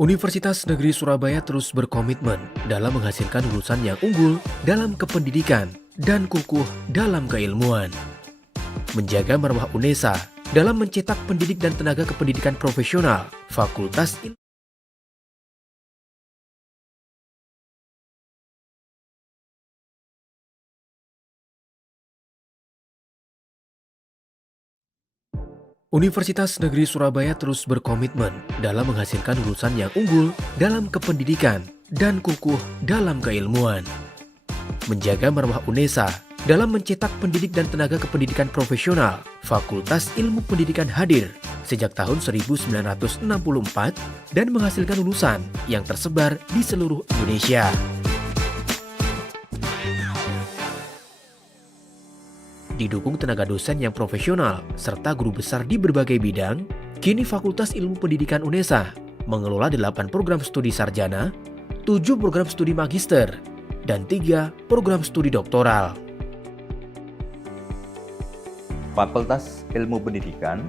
Universitas Negeri Surabaya terus berkomitmen dalam menghasilkan lulusan yang unggul dalam kependidikan dan kukuh dalam keilmuan. Menjaga marwah UNESA dalam mencetak pendidik dan tenaga kependidikan profesional, Fakultas Ilmu Universitas Negeri Surabaya terus berkomitmen dalam menghasilkan lulusan yang unggul dalam kependidikan dan kukuh dalam keilmuan. Menjaga marwah UNESA dalam mencetak pendidik dan tenaga kependidikan profesional, Fakultas Ilmu Pendidikan hadir sejak tahun 1964 dan menghasilkan lulusan yang tersebar di seluruh Indonesia. Didukung tenaga dosen yang profesional serta guru besar di berbagai bidang, kini Fakultas Ilmu Pendidikan UNESA mengelola 8 program studi sarjana, 7 program studi magister, dan 3 program studi doktoral. Fakultas Ilmu Pendidikan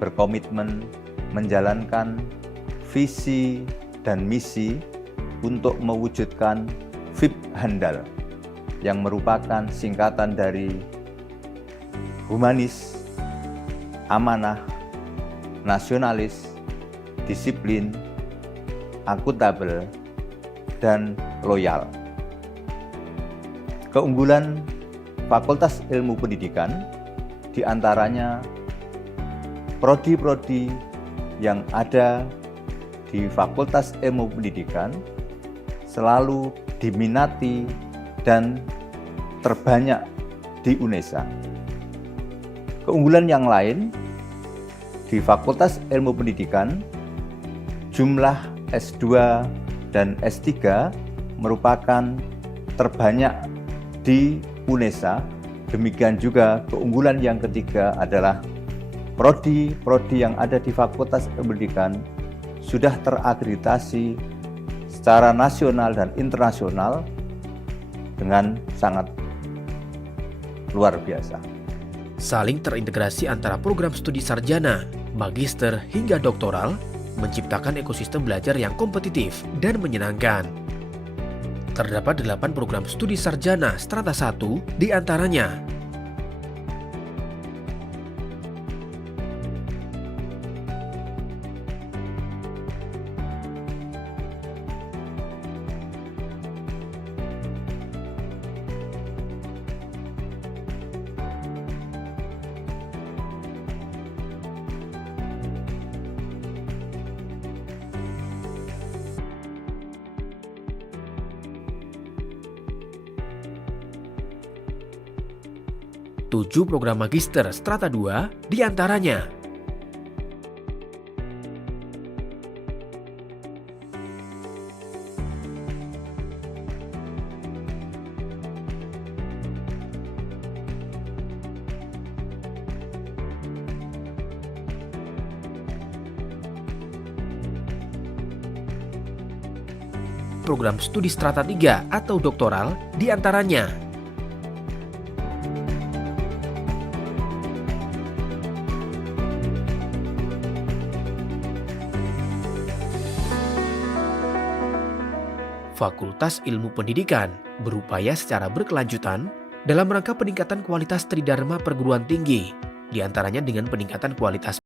berkomitmen menjalankan visi dan misi untuk mewujudkan FIP handal yang merupakan singkatan dari humanis, amanah, nasionalis, disiplin, akuntabel, dan loyal. Keunggulan Fakultas Ilmu Pendidikan diantaranya prodi-prodi yang ada di Fakultas Ilmu Pendidikan selalu diminati dan terbanyak di UNESA. Keunggulan yang lain di Fakultas Ilmu Pendidikan, jumlah S2 dan S3 merupakan terbanyak di UNESA. Demikian juga keunggulan yang ketiga adalah prodi-prodi yang ada di Fakultas Ilmu Pendidikan sudah terakreditasi secara nasional dan internasional dengan sangat luar biasa. Saling terintegrasi antara program studi sarjana, magister, hingga doktoral, menciptakan ekosistem belajar yang kompetitif dan menyenangkan. Terdapat 8 program studi sarjana strata 1 di antaranya. Tujuh program magister strata 2 di antaranya. Program studi strata 3 atau doktoral di antaranya. Fakultas Ilmu Pendidikan berupaya secara berkelanjutan dalam rangka peningkatan kualitas tridharma perguruan tinggi, diantaranya dengan peningkatan kualitas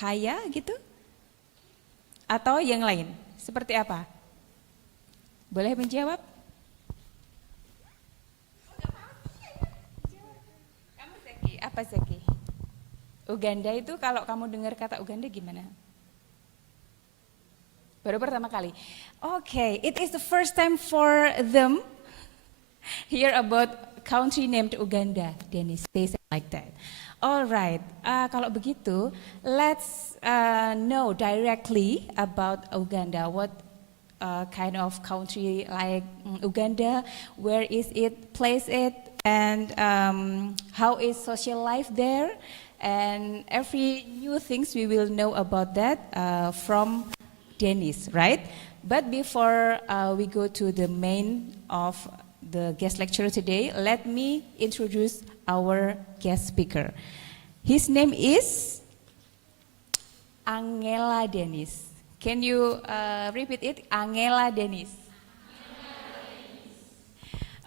kaya gitu? Atau yang lain? Seperti apa? Boleh menjawab? Kamu Zeki, apa Zeki? Uganda itu kalau kamu dengar kata Uganda gimana? Baru pertama kali. Okay, it is the first time for them hear about country named Uganda. Denis, they say like that. Alright, kalau begitu, let's know directly about Uganda. What kind of country like Uganda? Where is it? Place it? And how is social life there? And every new things we will know about that from Denis, right? But before we go to the main of the guest lecturer today, let me introduce our guest speaker. His name is ANGGELA DENIS. Can you repeat it? ANGGELA DENIS.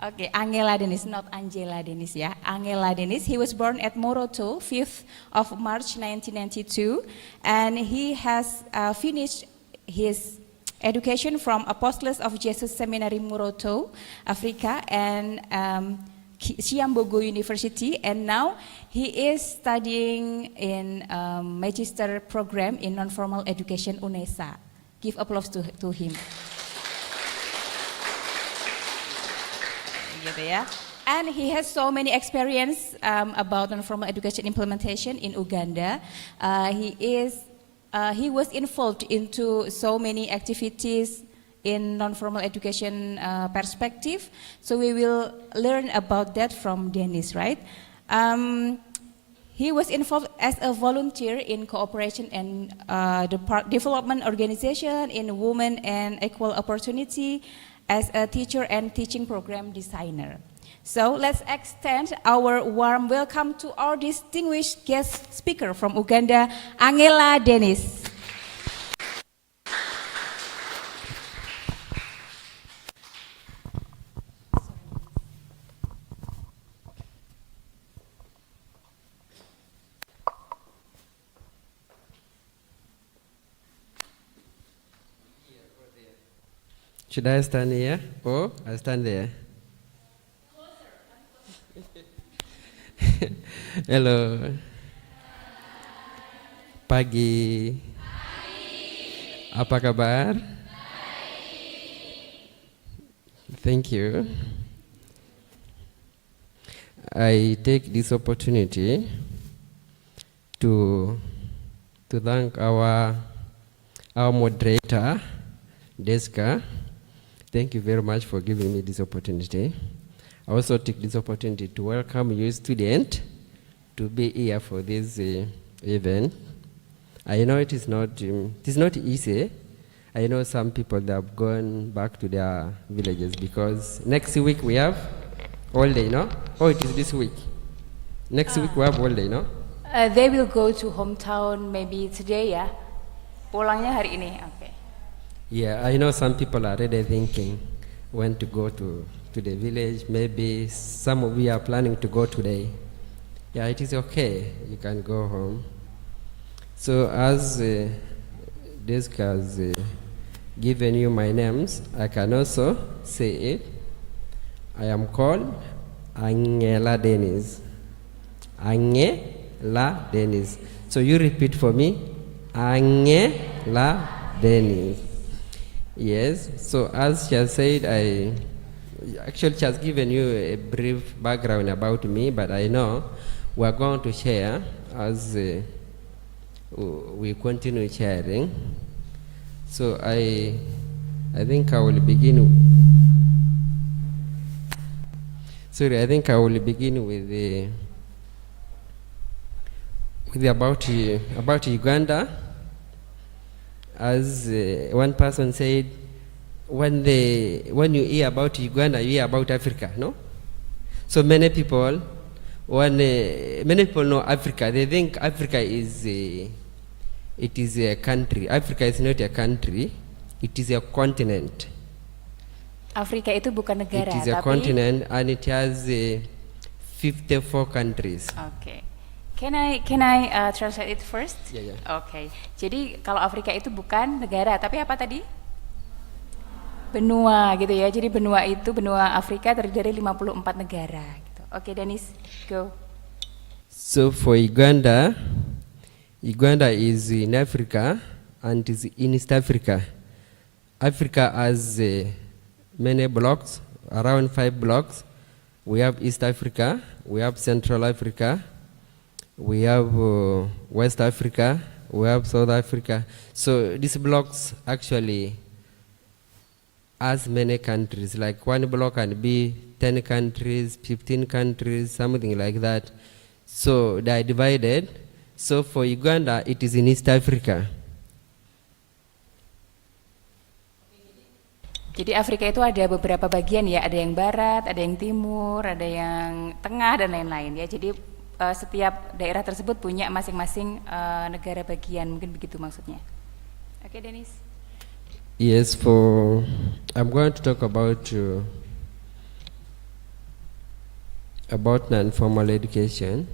Okay, ANGGELA DENIS, not Angela Denis, yeah. ANGGELA DENIS. He was born at Moroto, 5th of March 1992, and he has finished his education from Apostles of Jesus Seminary Moroto, Africa, and Siambogo University, and now he is studying in Magister program in Non-Formal Education UNESA. Give applause to him. Gitu ya. And he has so many experience about non-formal education implementation in Uganda. He was involved into so many activities in non-formal education perspective. So we will learn about that from Denis, right? He was involved as a volunteer in cooperation and development organization in Women and Equal Opportunity as a teacher and teaching program designer. So let's extend our warm welcome to our distinguished guest speaker from Uganda, ANGGELA DENIS. Should I stand here or I stand there? Hello. Pagi. Apa kabar? Thank you. I take this opportunity to thank our moderator, DESIKA. Thank you very much for giving me this opportunity. I also take this opportunity to welcome you students to be here for this event. I know it is not easy. I know some people that have gone back to their villages because next week we have holiday, no? Oh, it is this week. Next week we have holiday, no? They will go to hometown maybe today, ya. Pulangnya hari ini, okay. Yeah, I know some people are already thinking when to go to the village. Maybe some of you are planning to go today. Yeah, it is okay. You can go home. So as DESIKA has given you my names, I can also say it. I am called ANGGELA DENIS. ANGGELA DENIS. So you repeat for me. ANGGELA DENIS. Yes, so as she has said, actually she has given you a brief background about me, but I know we are going to share as we continue sharing. So I think I will begin. I think I will begin with about Uganda. As one person said, when you hear about Uganda, you hear about Africa, no? So many people know Africa. They think Africa is a country. Africa is not a country. It is a continent. Afrika itu bukan negara, it is a tapi continent and it has 54 countries. Okay. Can I translate it first? Yeah. Oke. Jadi kalau Afrika itu bukan negara, tapi apa tadi? Benua gitu ya. Jadi benua Afrika terdiri dari 54 negara gitu. Oke, Denis, go. So for Uganda is in Africa and is in East Africa. Africa has many blocks, around 5 blocks. We have East Africa, we have Central Africa, we have West Africa, we have South Africa. So these blocks actually has many countries, like one block can be 10 countries, 15 countries, something like that. So they are divided. So for Uganda, it is in East Africa. Jadi Afrika itu ada beberapa bagian ya, ada yang barat, ada yang timur, ada yang tengah dan lain-lain ya. Jadi setiap daerah tersebut punya masing-masing negara bagian, mungkin begitu maksudnya. Oke, Denis. Yes, I'm going to talk about non-formal education.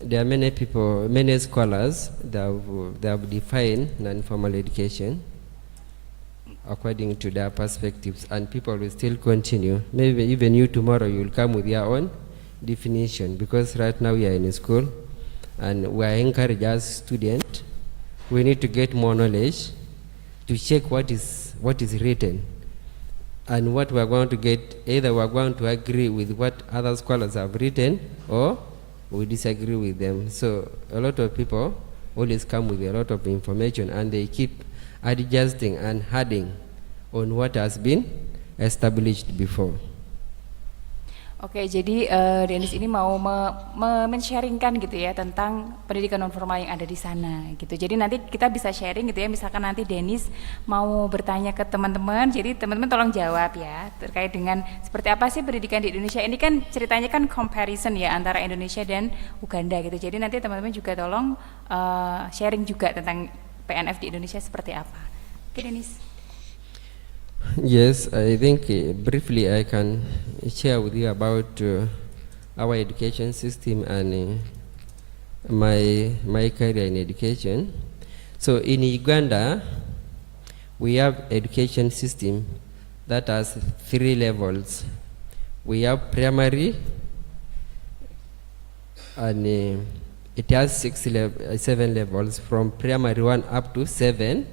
There are many people, many scholars that have defined non-formal education according to their perspectives, and people will still continue. Maybe even you tomorrow you will come with your own definition, because right now we are in school and we are encouraged as students, we need to get more knowledge to check what is written and what we are going to get. Either we are going to agree with what other scholars have written or we disagree with them. So a lot of people always come with a lot of information and they keep adjusting and adding on what has been established before. Oke, jadi Denis ini mau men-sharingkan gitu ya tentang pendidikan non formal yang ada di sana gitu. Jadi nanti kita bisa sharing gitu ya, misalkan nanti Denis mau bertanya ke teman-teman, jadi teman-teman tolong jawab ya terkait dengan seperti apa sih pendidikan di Indonesia. Ini kan ceritanya kan comparison ya antara Indonesia dan Uganda gitu. Jadi nanti teman-teman juga tolong sharing juga tentang PNF di Indonesia seperti apa. Oke, Denis. Yes, I think briefly I can share with you about our education system and my career in education. So in Uganda, we have education system that has 3 levels. We have primary, and it has 7 levels from primary 1 up to 7.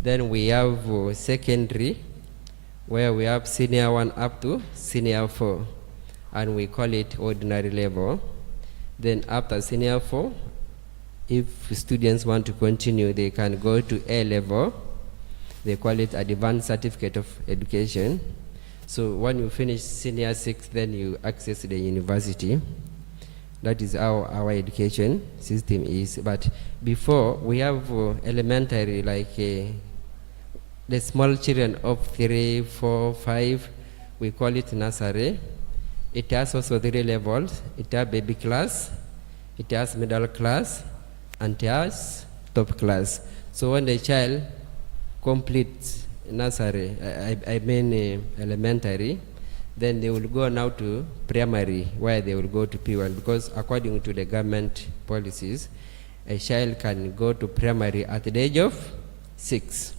Then we have secondary, where we have senior 1 up to senior 4, and we call it ordinary level. Then after senior 4, if students want to continue, they can go to A level. They call it advanced certificate of education. So when you finish senior 6, then you access the university. That is how our education system is. But before, we have elementary, like the small children of 3, 4, 5, we call it nursery. It has also 3 levels. It has baby class, it has middle class, and it has top class. So when the child completes nursery, I mean elementary, then they will go now to primary, where they will go to P1, because according to the government policies, a child can go to primary at the age of 6.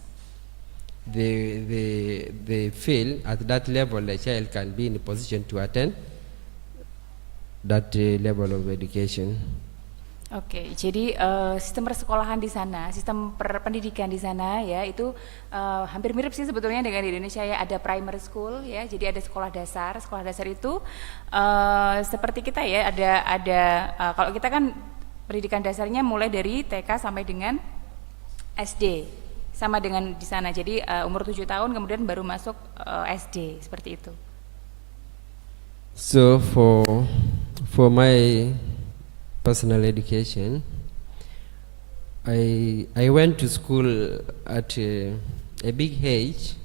They feel at that level the child can be in a position to attend that level of education. Oke, jadi sistem persekolahan di sana, sistem pendidikan di sana ya itu hampir mirip sih sebetulnya dengan di Indonesia ya. Ada primary school ya, jadi ada sekolah dasar. Sekolah dasar itu seperti kita ya, ada kalau kita kan pendidikan dasarnya mulai dari TK sampai dengan SD, sama dengan di sana. Jadi umur 7 tahun kemudian baru masuk SD, seperti itu. So for my personal education, I went to school at a big age.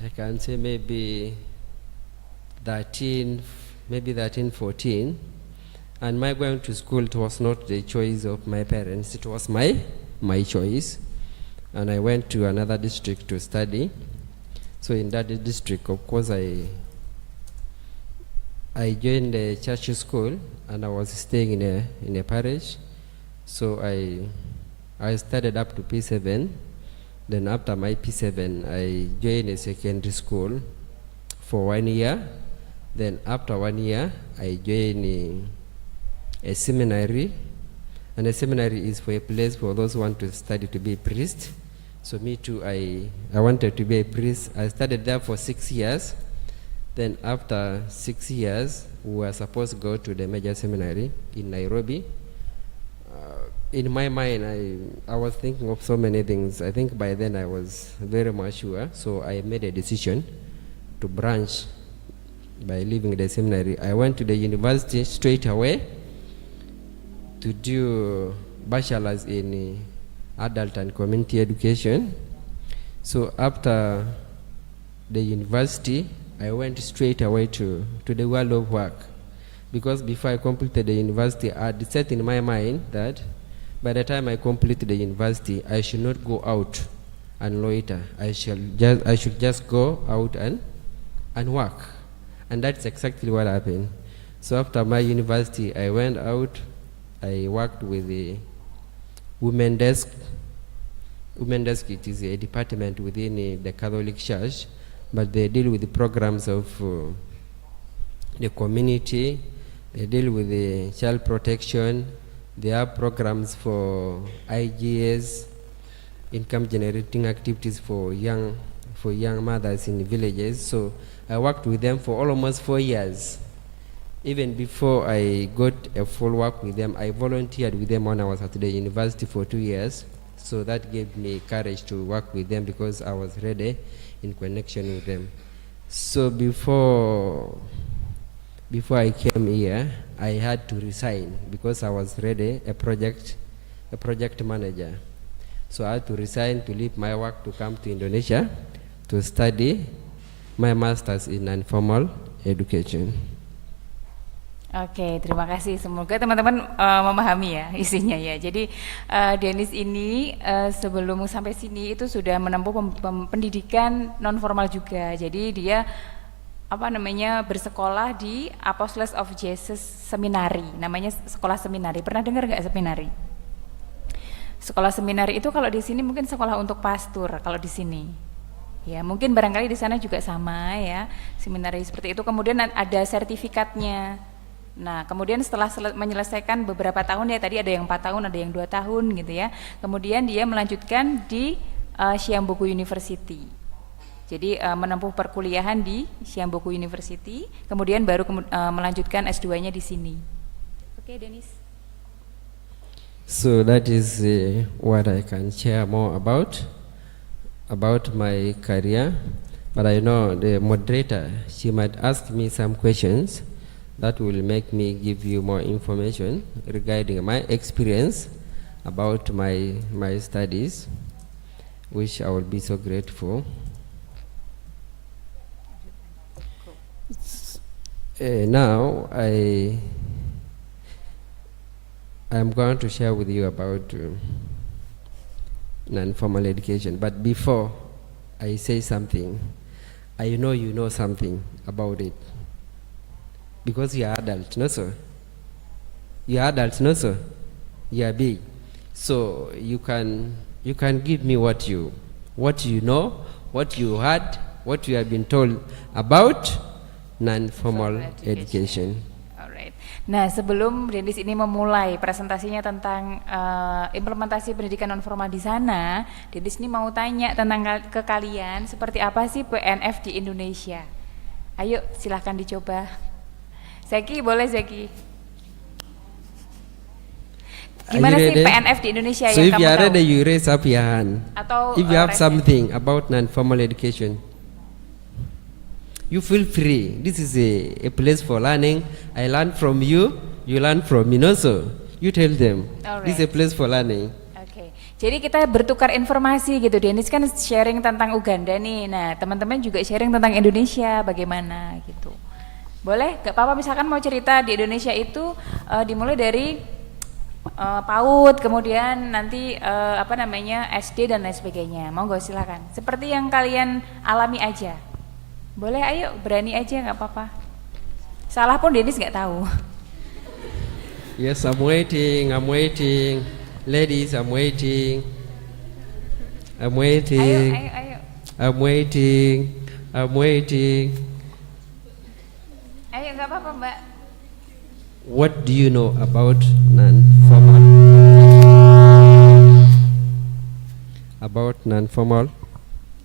I can say maybe 13, 14. And my going to school, it was not the choice of my parents, it was my choice. And I went to another district to study. So in that district, of course, I joined the church school, and I was staying in a parish. So I studied up to P7. Then after my P7, I joined a secondary school for 1 year. Then after 1 year, I joined a seminary. And a seminary is for a place for those who want to study to be a priest. So me too, I wanted to be a priest. I studied there for 6 years. Then after 6 years, we were supposed to go to the major seminary in Nairobi. In my mind, I was thinking of so many things. I think by then I was very mature, so I made a decision to branch by leaving the seminary. I went to the university straight away to do bachelor's in adult and community education. So after the university, I went straight away to the world of work, because before I completed the university, I had set in my mind that by the time I complete the university, I should not go out and loiter. I should just go out and work. And that's exactly what happened. So after my university, I went out. I worked with the women desk. Women desk, it is a department within the Catholic Church, but they deal with the programs of the community. They deal with the child protection. They have programs for IGS, income generating activities for young mothers in the villages. So I worked with them for almost 4 years. Even before I got a full work with them, I volunteered with them when I was at the university for 2 years. So that gave me courage to work with them because I was ready in connection with them. So before I came here, I had to resign because I was ready, a project manager. So I had to resign to leave my work to come to Indonesia to study my master's in non-formal education. Oke, terima kasih. Semoga teman-teman memahami ya isinya ya. Jadi Denis ini sebelum sampai sini itu sudah menempuh pendidikan non formal juga. Jadi dia bersekolah di Apostles of Jesus Seminari. Namanya sekolah seminari. Pernah dengar nggak seminari? Sekolah seminari itu kalau di sini mungkin sekolah untuk pastor kalau di sini. Ya, mungkin barangkali di sana juga sama ya, seminari seperti itu. Kemudian ada sertifikatnya. Nah, kemudian setelah menyelesaikan beberapa tahun ya, tadi ada yang 4 tahun, ada yang 2 tahun gitu ya. Kemudian dia melanjutkan di Siamboku University. Jadi menempuh perkuliahan di Siamboku University, kemudian baru melanjutkan S2-nya di sini. Oke, Denis. So that is what I can share more about my career. But I know the moderator, she might ask me some questions that will make me give you more information regarding my experience about my studies, which I will be so grateful. Now I'm going to share with you about non-formal education. But before I say something, I know you know something about it. Because you are adult, no sir? You are adult, no sir? You are big. So you can give me what you know, what you heard, what you have been told about non-formal education. Alright. Nah, sebelum Denis ini memulai presentasinya tentang implementasi pendidikan non formal di sana, Denis ini mau tanya tentang ke kalian seperti apa sih PNF di Indonesia. Ayo, silahkan dicoba. Zaki, boleh Zaki? Gimana sih PNF di Indonesia so yang kamu tahu? So if you are ready, you raise up your hand. Atau if you have something about non-formal education, you feel free. This is a place for learning. I learn from you, you learn from me. No, so you tell them. Alright. This is a place for learning. Jadi kita bertukar informasi gitu. Denis kan sharing tentang Uganda nih. Nah, teman-teman juga sharing tentang Indonesia bagaimana gitu. Boleh? Gak apa-apa misalkan mau cerita di Indonesia itu dimulai dari PAUD, kemudian nanti SD dan lain sebagainya. Monggo silakan. Seperti yang kalian alami aja. Boleh, ayo berani aja, gak apa-apa. Salah pun Denis nggak tahu. Yes, I'm waiting. Ladies, I'm waiting. Ayo. I'm waiting. Ayo, nggak apa-apa, Mbak. What do you know about non-formal?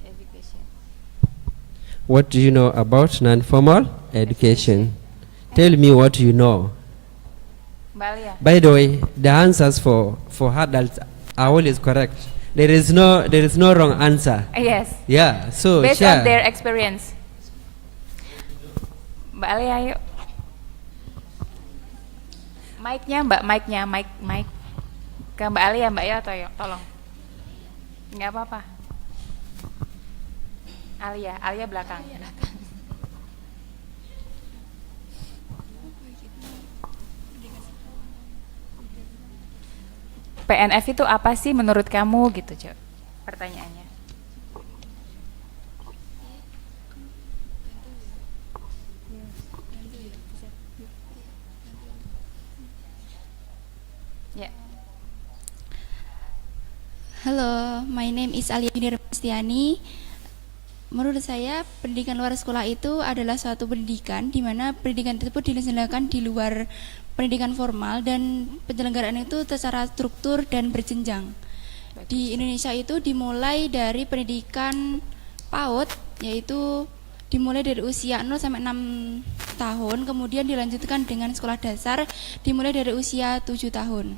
Education. What do you know about non-formal education? Tell me what you know. Mbak Alia. By the way, the answers for adults are always correct. There is no wrong answer. Yes. Yeah, so Based share. on their experience. Mbak Alia, ayo. Mic-nya, Mbak, mic. Ke Mbak Alia, Mbak ya, tolong. Nggak apa-apa. Alia belakang. PNF itu apa sih menurut kamu gitu, Cok? Pertanyaannya. Ya. Halo, my name is MARDIANI. Menurut saya, pendidikan luar sekolah itu adalah suatu pendidikan di mana pendidikan tersebut dilaksanakan di luar pendidikan formal dan penyelenggaraan itu secara struktur dan berjenjang. Di Indonesia itu dimulai dari pendidikan PAUD, yaitu dimulai dari usia 0 sampai 6 tahun, kemudian dilanjutkan dengan sekolah dasar dimulai dari usia 7 tahun.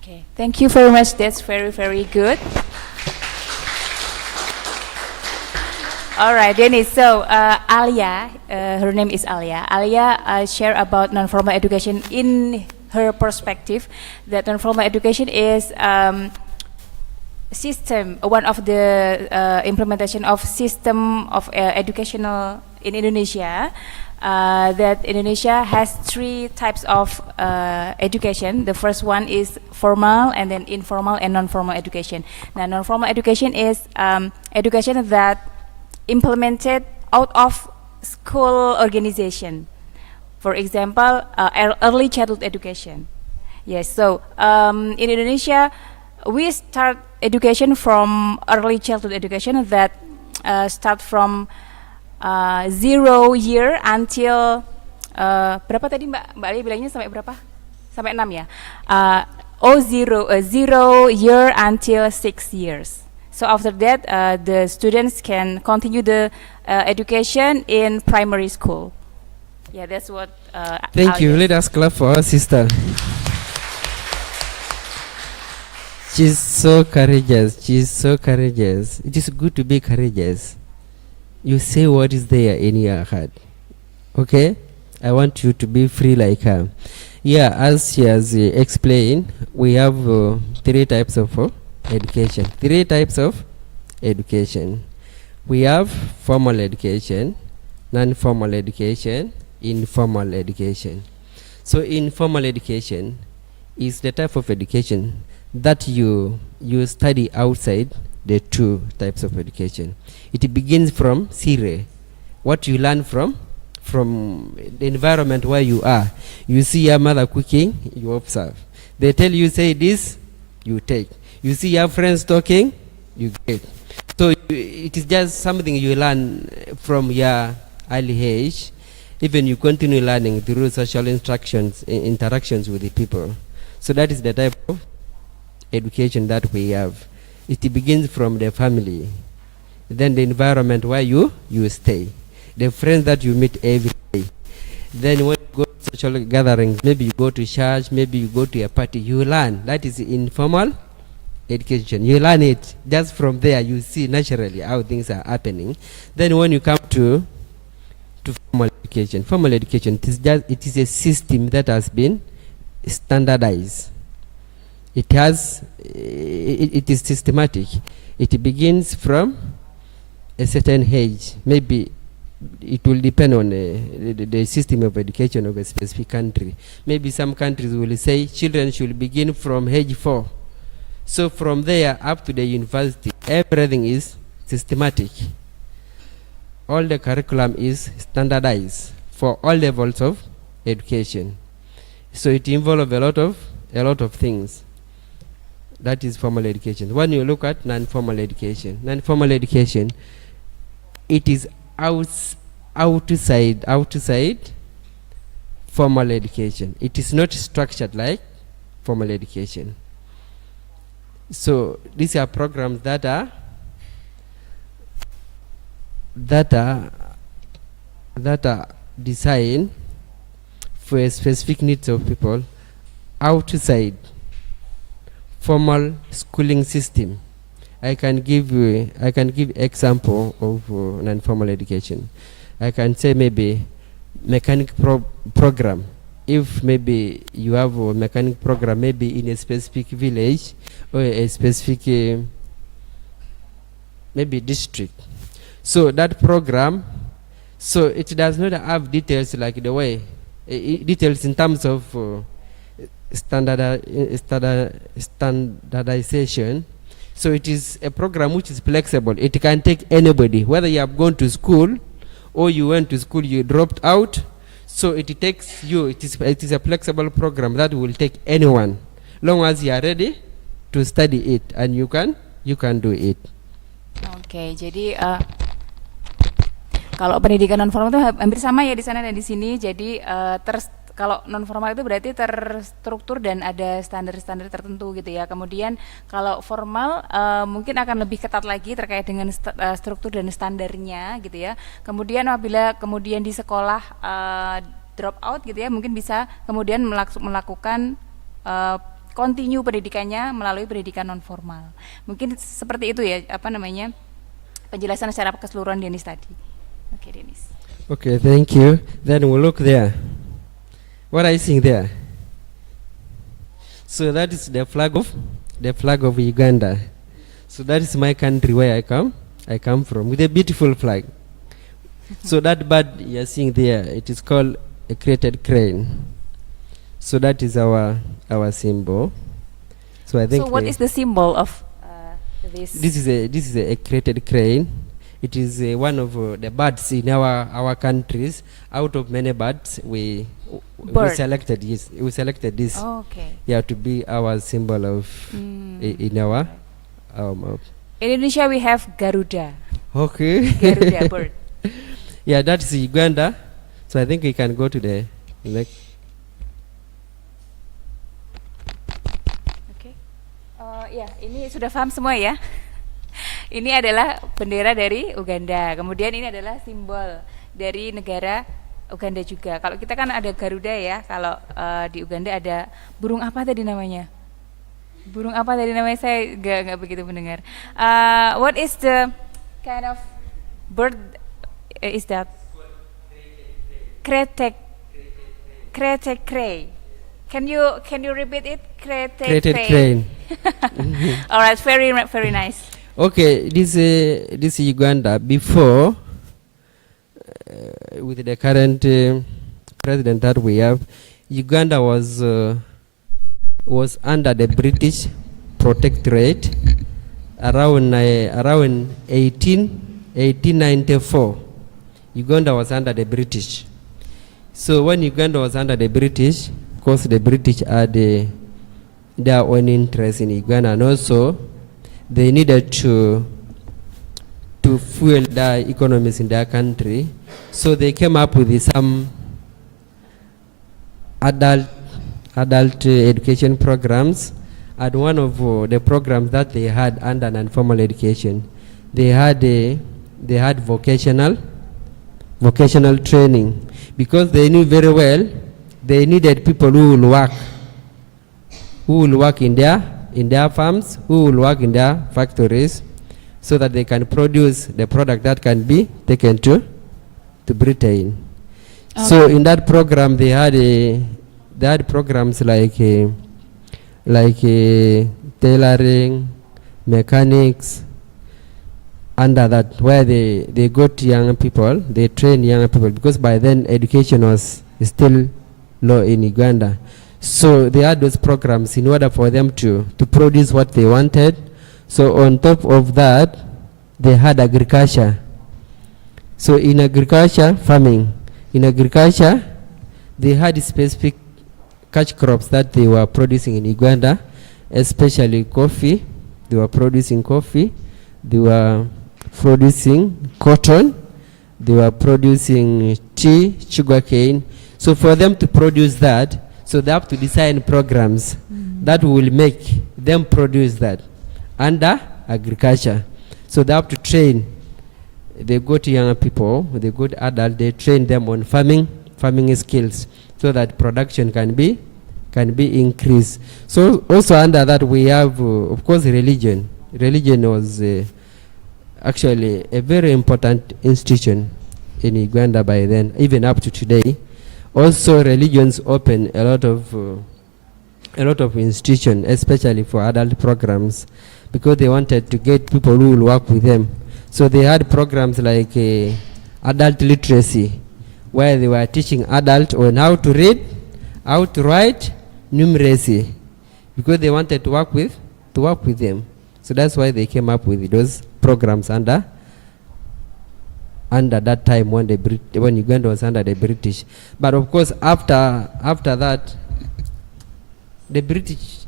Okay, thank you very much. That's very, very good. All right, Denis. So Alia, her name is Alia. Alia share about non-formal education in her perspective. That non-formal education is system, one of the implementation of system of educational in Indonesia. That Indonesia has 3 types of education. The first one is formal, and then informal and non-formal education. Now, non-formal education is education that implemented out of school organization. For example, early childhood education. Yes, so in Indonesia, we start education from early childhood education that start from 0 year until berapa tadi Mbak Ali bilangnya sampai berapa? Sampai 6 ya? 0 year until 6 years. So after that, the students can continue the education in primary school. Yeah, that's what. Thank you. Let us clap for our sister. She's so courageous. It is good to be courageous. You say what is there in your heart. Okay? I want you to be free like her. Yeah, as she has explained, we have 3 types of education. 3 types of education. We have formal education, non-formal education, informal education. So informal education is the type of education that you study outside the 2 types of education. It begins from zero. What you learn from the environment where you are. You see your mother cooking, you observe. They tell you say this, you take. You see your friends talking, you get. So it is just something you learn from your early age. Even you continue learning through social interactions with the people. So that is the type of education that we have. It begins from the family, then the environment where you stay, the friends that you meet every day. Then when you go to social gatherings, maybe you go to church, maybe you go to a party, you learn. That is informal education. You learn it just from there. You see naturally how things are happening. Then when you come to formal education, it is a system that has been standardized. It is systematic. It begins from a certain age. Maybe it will depend on the system of education of a specific country. Maybe some countries will say children should begin from age 4. So from there up to the university, everything is systematic. All the curriculum is standardized for all levels of education. So it involves a lot of things. That is formal education. When you look at non-formal education, it is outside formal education. It is not structured like formal education. So these are programs that are designed for specific needs of people outside formal schooling system. I can give example of non-formal education. I can say maybe mechanic program. If maybe you have a mechanic program, maybe in a specific village or a specific maybe district. So that program, so it does not have details like the way details in terms of standardization. So it is a program which is flexible. It can take anybody, whether you have gone to school or you went to school, you dropped out. So it takes you. It is a flexible program that will take anyone, long as you are ready to study it, and you can do it. Oke, jadi kalau pendidikan non formal itu hampir sama ya di sana dan di sini. Jadi kalau non formal itu berarti terstruktur dan ada standar-standar tertentu gitu ya. Kemudian kalau formal mungkin akan lebih ketat lagi terkait dengan struktur dan standarnya gitu ya. Kemudian apabila kemudian di sekolah drop out gitu ya, mungkin bisa kemudian melakukan continue pendidikannya melalui pendidikan non formal. Mungkin seperti itu ya, penjelasan secara keseluruhan Denis tadi. Oke, Denis. Okay, thank you. Then we'll look there. What are you seeing there? So that is the flag of Uganda. So that is my country where I come from, with a beautiful flag. So that bird you are seeing there, it is called a crated crane. So that is our symbol. So I think. So what is the symbol of this? This is a crated crane. It is one of the birds in our countries. Out of many birds, we selected this. Oh, okay. Yeah, to be our symbol of in our In Indonesia we have Garuda. Okay. Garuda bird. Yeah, that's Uganda. So I think we can go to the next. Oke. Ya, ini sudah paham semua ya. Ini adalah bendera dari Uganda. Kemudian ini adalah simbol dari negara Uganda juga. Kalau kita kan ada Garuda ya. Kalau di Uganda ada burung apa tadi namanya? Burung apa tadi namanya? Saya nggak begitu mendengar. What is the kind of bird is that? Kretek crane. Can you repeat it? Crated crane. All right, very nice. Okay, this Uganda before with the current president that we have, Uganda was under the British protectorate around 1894. Uganda was under the British. So when Uganda was under the British, of course the British had their own interest in Uganda, and also they needed to fuel their economies in their country. So they came up with some adult education programs. And one of the programs that they had under non-formal education, they had vocational training, because they knew very well they needed people who will work in their farms, who will work in their factories, so that they can produce the product that can be taken to Britain. Okay. So in that program they had programs like tailoring, mechanics, under that, where they got young people, they train young people, because by then education was still low in Uganda. So they had those programs in order for them to produce what they wanted. So on top of that, they had agriculture. So in agriculture, farming, they had specific cash crops that they were producing in Uganda, especially coffee. They were producing coffee, they were producing cotton, they were producing tea, sugarcane. So for them to produce that, so they have to design programs that will make them produce that under agriculture. So they have to train. They go to young people, they go to adults, they train them on farming skills, so that production can be increased. So also under that we have, of course, religion. Religion was actually a very important institution in Uganda by then, even up to today. Also, religions open a lot of institutions, especially for adult programs, because they wanted to get people who will work with them. So they had programs like adult literacy, where they were teaching adults on how to read, how to write, numeracy, because they wanted to work with them. So that's why they came up with those programs under that time when Uganda was under the British. But of course, after that,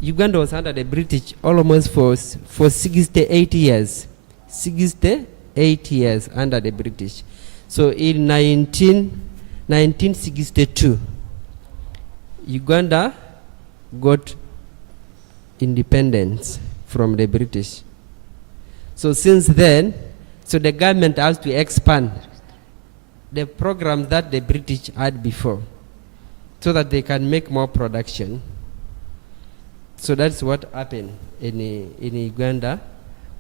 Uganda was under the British almost for 68 years. 68 years under the British. So in 1962, Uganda got independence from the British. So since then, so the government has to expand the programs that the British had before, so that they can make more production. So that's what happened in Uganda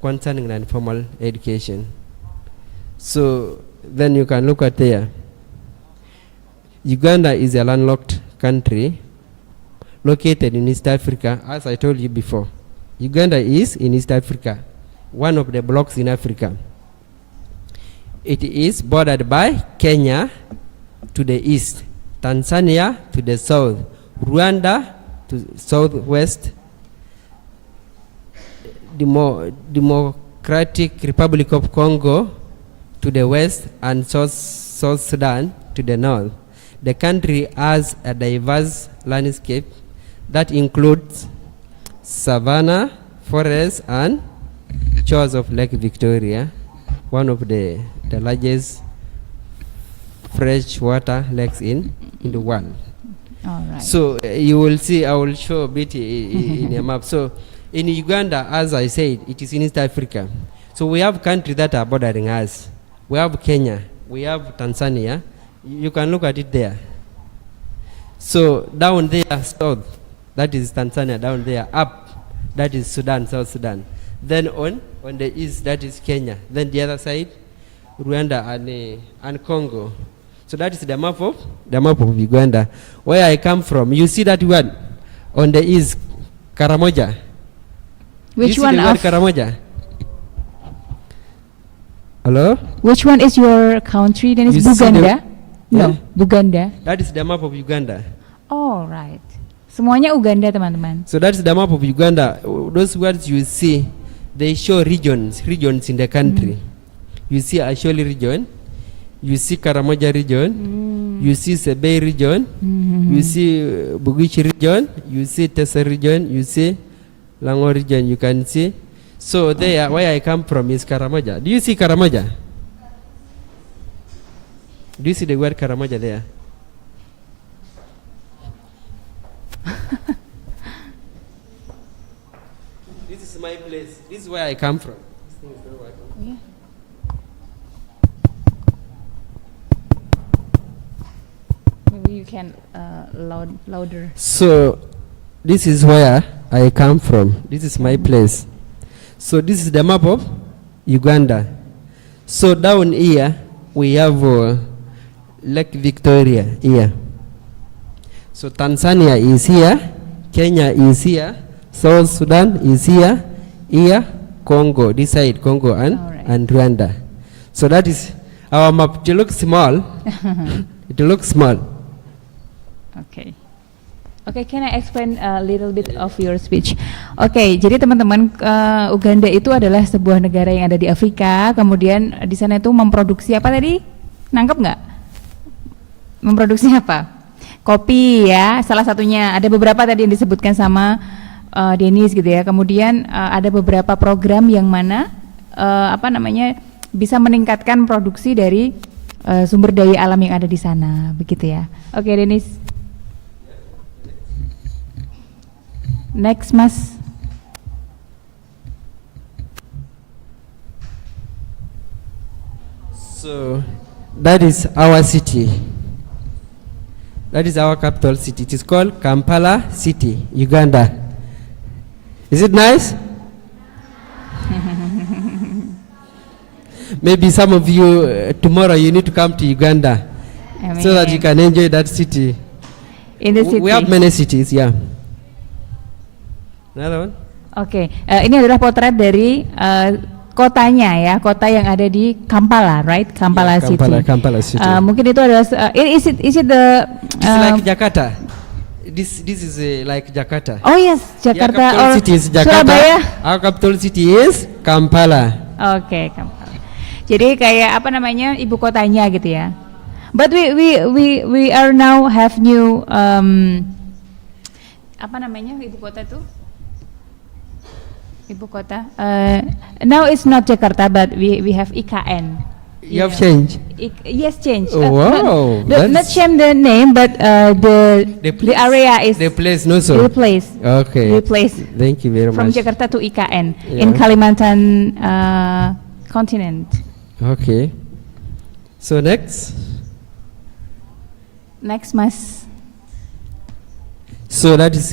concerning non-formal education. So then you can look at there. Uganda is a landlocked country located in East Africa, as I told you before. Uganda is in East Africa, one of the blocks in Africa. It is bordered by Kenya to the east, Tanzania to the south, Rwanda to southwest, Democratic Republic of Congo to the west, and South Sudan to the north. The country has a diverse landscape that includes savanna, forests, and shores of Lake Victoria, one of the largest freshwater lakes in the world. All right. So you will see, I will show a bit in a map. So in Uganda, as I said, it is in East Africa. So we have countries that are bordering us. We have Kenya, we have Tanzania. You can look at it there. So down there, south, that is Tanzania. Down there, up, that is Sudan, South Sudan. Then on the east, that is Kenya. Then the other side, Rwanda and Congo. So that is the map of Uganda. Where I come from, you see that one on the east, Karamoja. Which you one see the of word Karamoja? Hello? Which one is your country? Then You it's see Buganda. No, Yeah? Buganda. That is the map of Uganda. All right. Semuanya Uganda, teman-teman. So that's the map of Uganda. Those words you see, they show regions in the country. You see Asholi region, you see Karamoja region, you see Sebei region, you see Bugichi region, you see Tesa region, you see Lango region, you can see. So there, where I come from is Karamoja. Do you see Karamoja? Do you see the word Karamoja there? This is my place. This is where I come from. Yeah. Maybe you can louder. So this is where I come from. This is my place. So this is the map of Uganda. So down here we have Lake Victoria here. So Tanzania is here, Kenya is here, South Sudan is here, Congo, this side Congo and Rwanda. So that is our map. It looks small. It looks small. Okay. Okay, can I explain a little bit of your speech? Oke, jadi teman-teman, Uganda itu adalah sebuah negara yang ada di Afrika. Kemudian di sana itu memproduksi apa tadi? Nangkep nggak? Memproduksi apa? Kopi ya, salah satunya. Ada beberapa tadi yang disebutkan sama Denis gitu ya. Kemudian ada beberapa program yang mana bisa meningkatkan produksi dari sumber daya alam yang ada di sana, begitu ya. Oke, Denis. Next, Mas. So that is our city. That is our capital city. It is called Kampala City, Uganda. Is it nice? Maybe some of you tomorrow you need to come to Uganda so that you can enjoy that city. In the city. We have many cities, yeah. Another one? Oke, ini adalah potret dari kotanya ya, kota yang ada di Kampala, right? Kampala City. Kampala City. Mungkin itu adalah is it the It's like Jakarta. This is like Jakarta. Oh yes, Jakarta Capital or city is Jakarta. Surabaya. Our capital city is Kampala. Oke, Kampala. Jadi kayak apa namanya, ibu kotanya gitu ya. But we are now have new apa namanya ibu kota tuh? Ibu kota. Now it's not Jakarta, but we have IKN. You have changed. Yes, change. Wow, Not change the name, but the area is the place, no so. replaced. Okay. Replaced Thank you very from much. Jakarta to IKN Yeah. in Kalimantan continent. Okay. So next. Next, Mas. So that is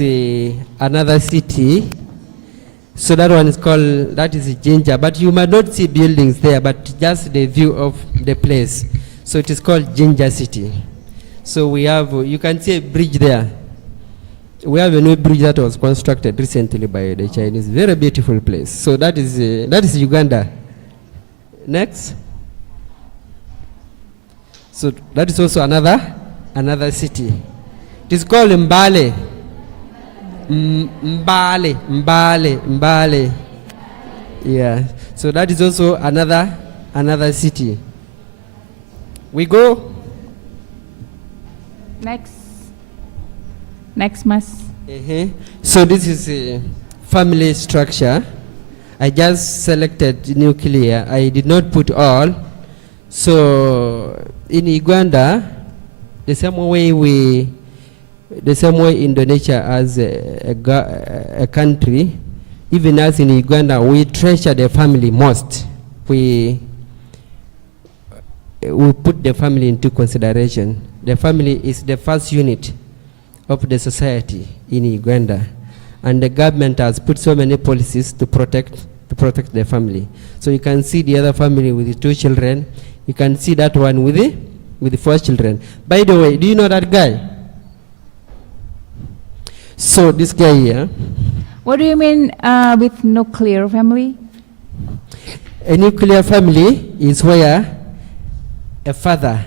another city. So that one is called, that is Jinja, but you might not see buildings there, but just the view of the place. So it is called Jinja City. So we have, you can see a bridge there. We have a new bridge that was constructed recently by the Chinese. Very beautiful place. So that is Uganda. Next. So that is also another city. It is called Mbale. Mbale. Yeah. So that is also another city. We go. Next, Mas. So this is a family structure. I just selected nuclear. I did not put all. So in Uganda, the same way Indonesia as a country, even as in Uganda, we treasure the family most. We put the family into consideration. The family is the first unit of the society in Uganda, and the government has put so many policies to protect the family. So you can see the other family with 2 children. You can see that one with 4 children. By the way, do you know that guy? So this guy here. What do you mean with nuclear family? A nuclear family is where a father,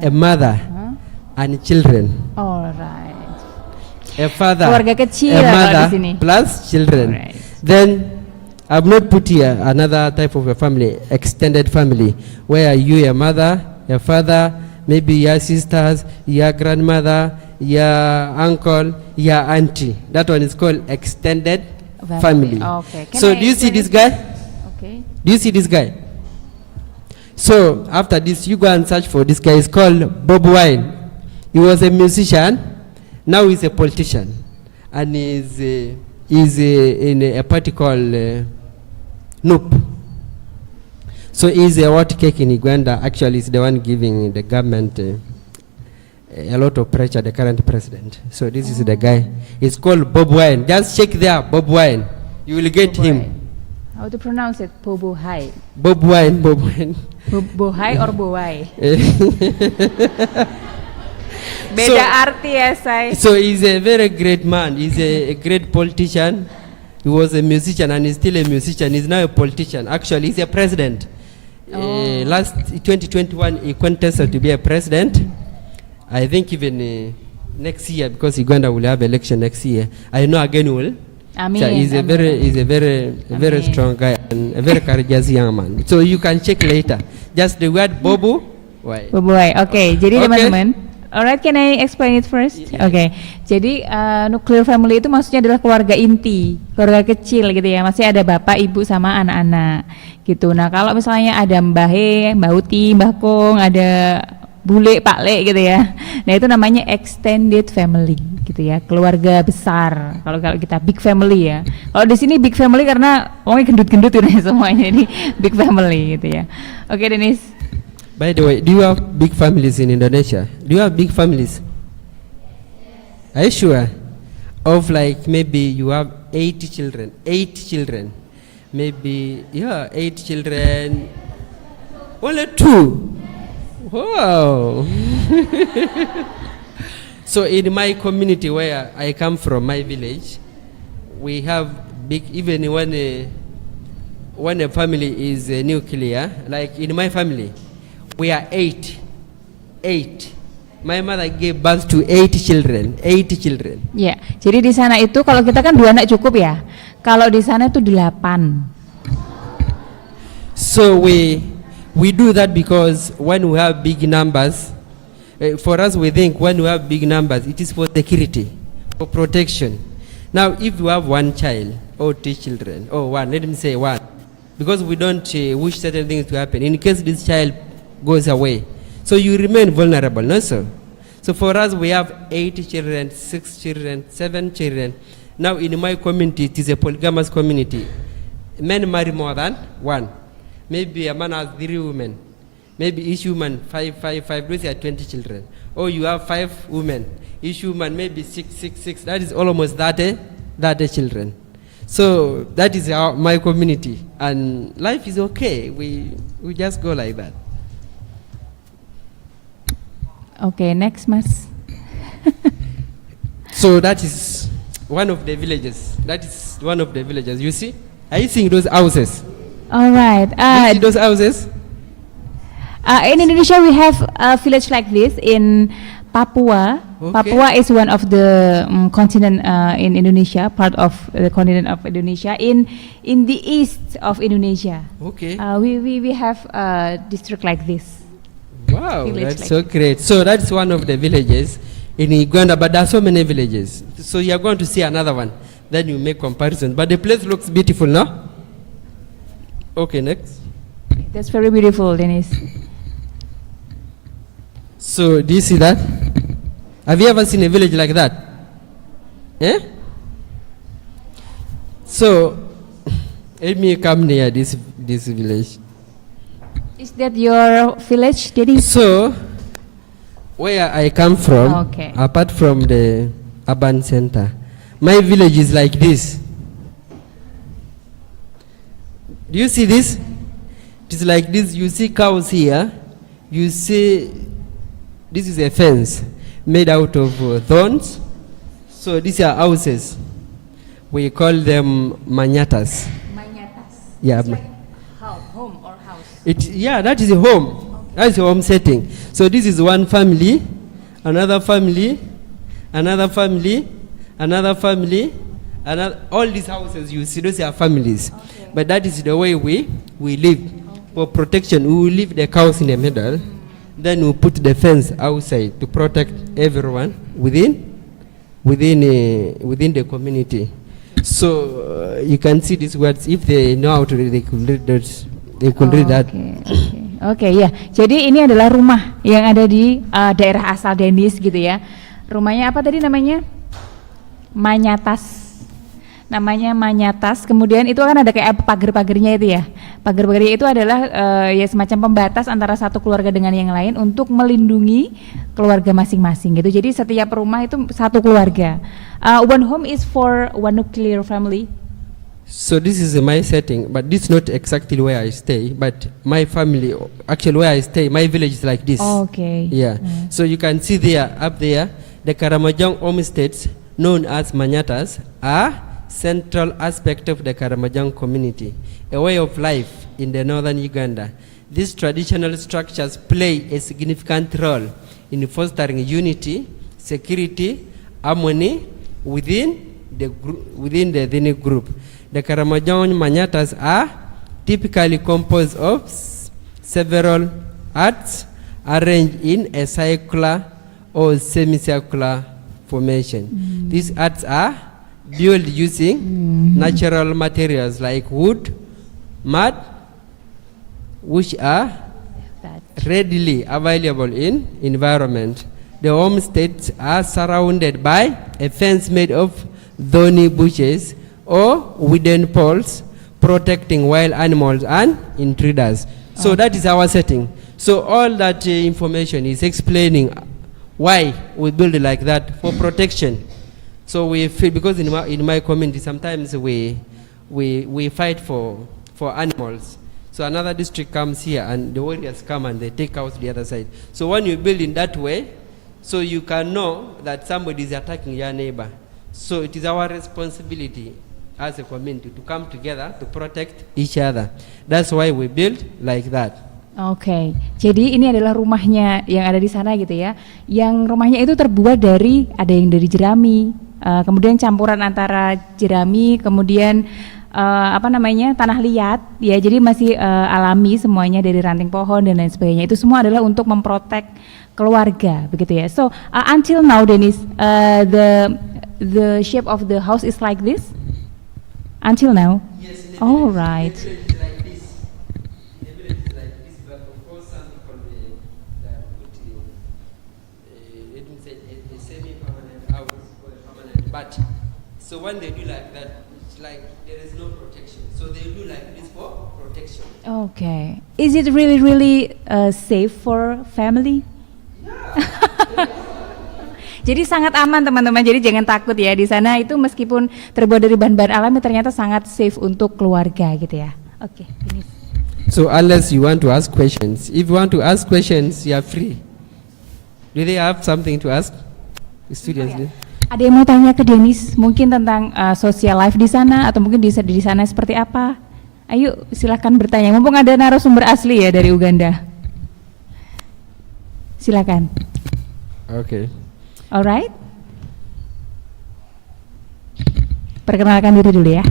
a mother, and children. All right. A father, Keluarga kecil a kalau di mother, sini. plus children. Alright. Then I've not put here another type of a family, extended family, where you, a mother, a father, maybe your sisters, your grandmother, your uncle, your auntie. That one is called extended family. Okay. So do you see this guy? Okay. Do you see this guy? So after this, you go and search for this guy. It's called Bob Wine. He was a musician. Now he's a politician, and he's in a party called NUP. So he's a hot cake in Uganda. Actually, he's the one giving the government a lot of pressure, the current president. So this is the guy. It's called Bob Wine. Just check there, Bob Wine. You will get him. How to pronounce it? Bobuhai. Bob Wine, Bob Wine. Bohai or Bowai? Beda arti ya, say. So he's a very great man. He's a great politician. He was a musician and he's still a musician. He's now a politician. Actually, he's a president. Last 2021, he contested to be a president. I think even next year, because Uganda will have election next year, I know again will. Amen. So he's a very strong guy and a very courageous young man. So you can check later. Just the word Bobu. Why? Bobuhai. Oke, jadi Okay. teman-teman, Alright, can I explain it first? Oke. Jadi nuclear family itu maksudnya adalah keluarga inti, keluarga kecil gitu ya. Masih ada bapak, ibu sama anak-anak gitu. Nah, kalau misalnya ada Mbah He, Mbah Uti, Mbah Kong, ada Bule, Pak Le gitu ya. Nah, itu namanya extended family gitu ya, keluarga besar. Kalau kita big family ya. Kalau di sini big family karena orangnya gendut-gendut gitu ya semuanya, ini big family gitu ya. Oke, Denis. By the way, do you have big families in Indonesia? Do you have big families? Are you sure? Of like maybe you have 8 children. Maybe, yeah, 8 children. Only 2. Wow. So in my community where I come from, my village, we have big, even when a family is nuclear, like in my family, we are 8. My mother gave birth to 8 children. Ya, jadi di sana itu kalau kita kan 2 anak cukup ya. Kalau di sana itu 8. So we do that because when we have big numbers, for us we think when we have big numbers, it is for security, for protection. Now if you have 1 child or 2 children, or 1, let me say 1, because we don't wish certain things to happen. In case this child goes away, so you remain vulnerable, no sir? So for us we have 8 children, 6 children, 7 children. Now in my community, it is a polygamous community. Men marry more than 1. Maybe a man has 3 women. Maybe each woman 5, those are 20 children. Or you have 5 women. Each woman maybe 6. That is almost 30 children. So that is my community, and life is okay. We just go like that. Okay, next, Mas. So that is one of the villages. You see? Are you seeing those houses? All right. You see those houses? In Indonesia, we have a village like this in Papua. Okay. Papua is one of the continent in Indonesia, part of the continent of Indonesia. In the east of Indonesia, Okay. we have a district like this. Wow, Village that's like so great. So that's one of the villages in Uganda, but there are so many villages. So you are going to see another one. Then you make comparison. But the place looks beautiful, no? Okay, next. That's very beautiful, Denis. So do you see that? Have you ever seen a village like that? Eh? So let me come near this village. Is that your village, Denis? So where I come from, Okay. apart from the urban center, my village is like this. Do you see this? It is like this. You see cows here. You see this is a fence made out of thorns. So these are houses. We call them manyatas. Manyatas. Yeah. Home or house. That is a home. Okay. That is a home setting. So this is one family, another family, another family, another family, all these houses you see, those are families. Okay. But that is the way we live. Okay. For protection, we will leave the cows in the middle. Then we put the fence outside to protect everyone within the community. So you can see these words. If they know how to read, they could read those. They could read that. Oke, ya. Jadi ini adalah rumah yang ada di daerah asal Denis gitu ya. Rumahnya apa tadi namanya? Manyatas. Namanya Manyatas. Kemudian itu kan ada kayak pagar-pagarnya itu ya. Pagar-pagarnya itu adalah ya semacam pembatas antara satu keluarga dengan yang lain untuk melindungi keluarga masing-masing gitu. Jadi setiap rumah itu satu keluarga. One home is for one nuclear family. So this is my setting, but this is not exactly where I stay, but my family, actually where I stay, my village is like this. Okay. Yeah. So you can see there, up there, the Karamojong homesteads, known as Manyatas, are central aspect of the Karamojong community, a way of life in the northern Uganda. These traditional structures play a significant role in fostering unity, security, harmony within the DENIS group. The Karamojong Manyatas are typically composed of several huts arranged in a circular or semicircular formation. These huts are built using natural materials like wood, mud, which are readily available in environment. The homesteads are surrounded by a fence made of thorny bushes or wooden poles protecting wild animals and intruders. So that is our setting. So all that information is explaining why we build it like that, for protection. So we feel, because in my community sometimes we fight for animals. So another district comes here and the warriors come and they take out the other side. So when you build in that way, so you can know that somebody is attacking your neighbor. So it is our responsibility as a community to come together to protect each other. That's why we build like that. Oke, jadi ini adalah rumahnya yang ada di sana gitu ya. Yang rumahnya itu terbuat dari, ada yang dari jerami, kemudian campuran antara jerami, kemudian tanah liat, ya. Jadi masih alami semuanya dari ranting pohon dan lain sebagainya. Itu semua adalah untuk memprotek keluarga, begitu ya. So until now, Denis, the shape of the house is like this. Until now. Yes. All right. But so when they do like that, it's like there is no protection. So they do like this for protection. Okay. Is it really safe for family? Jadi sangat aman teman-teman. Jadi jangan takut ya, di sana itu meskipun terbuat dari bahan-bahan alami ternyata sangat safe untuk keluarga gitu ya. Oke. Ini. So unless you want to ask questions, if you want to ask questions, you are free. Do they have something to ask? The students do. Ada yang mau tanya ke Denis mungkin tentang social life di sana atau mungkin di sana seperti apa? Ayo silakan bertanya. Mumpung ada narasumber asli ya dari Uganda. Silakan. Okay. Alright. Perkenalkan diri dulu ya.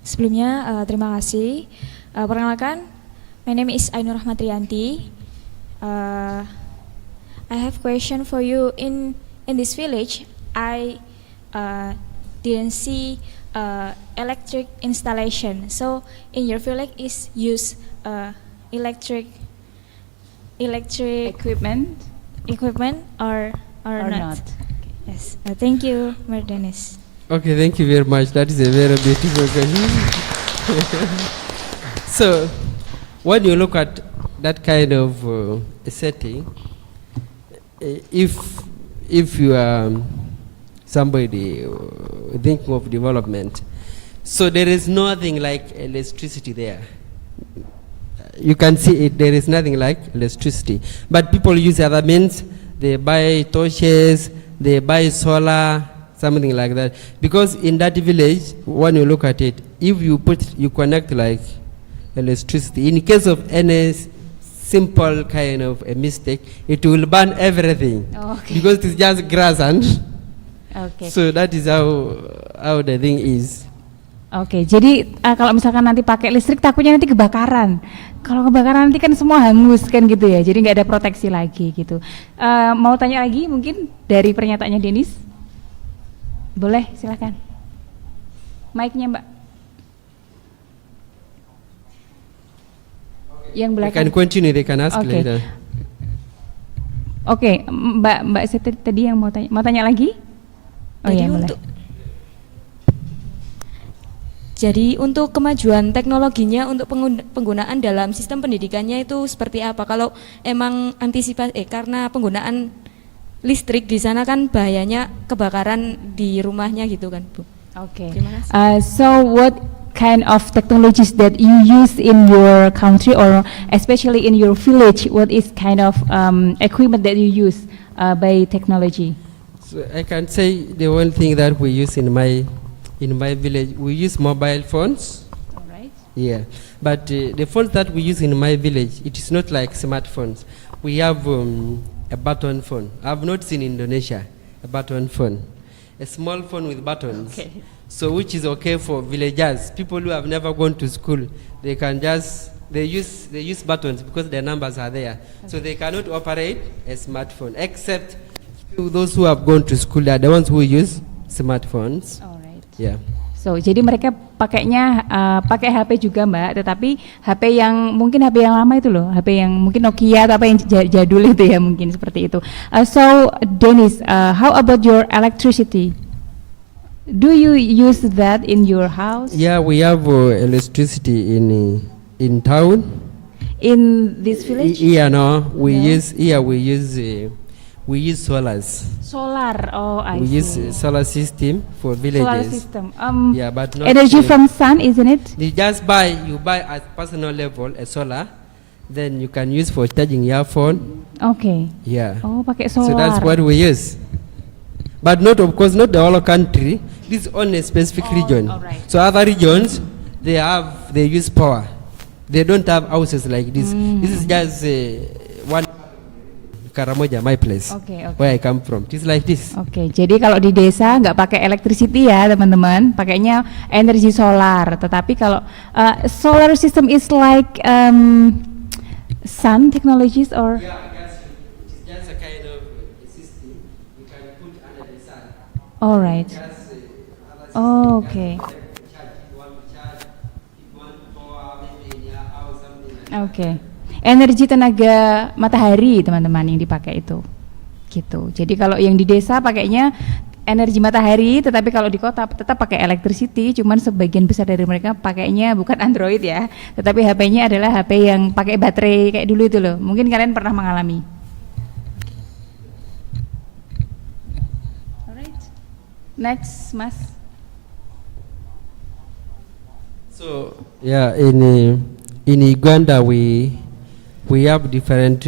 Sebelumnya terima kasih. Perkenalkan, my name is Ainur Rahmatrianti. I have question for you. In this village, I didn't see electric installation. So in your village is use electric equipment or not? Yes. Thank you, Mardianis. Okay, thank you very much. That is a very beautiful question. So when you look at that kind of setting, if you are somebody thinking of development, so there is nothing like electricity there. You can see it, there is nothing like electricity. But people use other means. They buy torches, they buy solar, something like that. Because in that village, when you look at it, if you connect like electricity, in case of any simple kind of a mistake, it will burn everything. Okay. Because it's just grass and Okay. so that is how the thing is. Oke, jadi kalau misalkan nanti pakai listrik takutnya nanti kebakaran. Kalau kebakaran nanti kan semua hangus kan gitu ya, jadi nggak ada proteksi lagi gitu. Mau tanya lagi mungkin dari pernyataannya Denis? Boleh, silakan. Mic-nya Mbak. Yang belakang. They can continue, they can ask Okay. later. Oke, Mbak tadi yang mau tanya lagi? Oh iya, boleh. Jadi untuk kemajuan teknologinya untuk penggunaan dalam sistem pendidikannya itu seperti apa? Kalau emang antisipasi karena penggunaan listrik di sana kan bahayanya kebakaran di rumahnya gitu kan, Bu. Okay. Terima kasih. So what kind of technologies that you use in your country or especially in your village? What is kind of equipment that you use by technology? So I can say the one thing that we use in my village, we use mobile phones. All right. Yeah, but the phones that we use in my village, it is not like smartphones. We have a button phone. I've not seen in Indonesia a button phone, a small phone with buttons. Okay. So which is okay for villagers, people who have never gone to school. They can just they use buttons because their numbers are there. So they cannot operate a smartphone except those who have gone to school. They are the ones who use smartphones. Alright. Yeah. So, jadi mereka pakainya pakai HP juga Mbak, tetapi HP yang mungkin HP yang lama itu loh, HP yang mungkin Nokia atau apa yang jadul itu ya, mungkin seperti itu. So, Denis, how about your electricity? Do you use that in your house? Yeah, we have electricity in town. In this village? Yeah, no, we Yeah. we use solars. Solar. Oh, I We see. use solar system for villages. Solar system. Yeah, but not Energy from sun, isn't it? You buy at personal level a solar, then you can use for charging your phone. Okay. Yeah. Oh, pakai solar. So that's what we use. But not, of course, not the whole country. This is only a specific region. alright. So other regions, they use power. They don't have houses like this. This is just one Karamoja, my place, Okay, okay. where I come from. It's like this. Oke, jadi kalau di desa nggak pakai electricity ya teman-teman, pakainya energi solar. Tetapi kalau solar system is like sun technologies or It's just a kind of system you can put under the sun. alright. Oh, oke. Oke. Energi tenaga matahari teman-teman yang dipakai itu. Gitu. Jadi kalau yang di desa pakainya energi matahari, tetapi kalau di kota tetap pakai electricity, cuman sebagian besar dari mereka pakainya bukan Android ya, tetapi HP-nya adalah HP yang pakai baterai kayak dulu itu loh. Mungkin kalian pernah mengalami. Alright. Next, Mas. So yeah, in Uganda we have different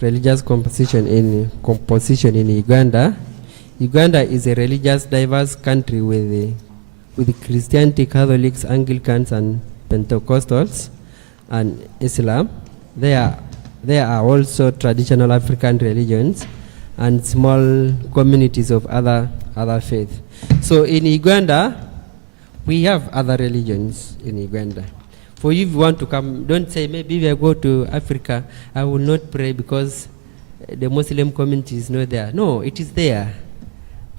religious composition in Uganda. Uganda is a religious diverse country with Christianity, Catholics, Anglicans, and Pentecostals, and Islam. There are also traditional African religions and small communities of other faiths. So in Uganda, we have other religions in Uganda. For you, if you want to come, don't say maybe if I go to Africa, I will not pray because the Muslim community is not there. No, it is there.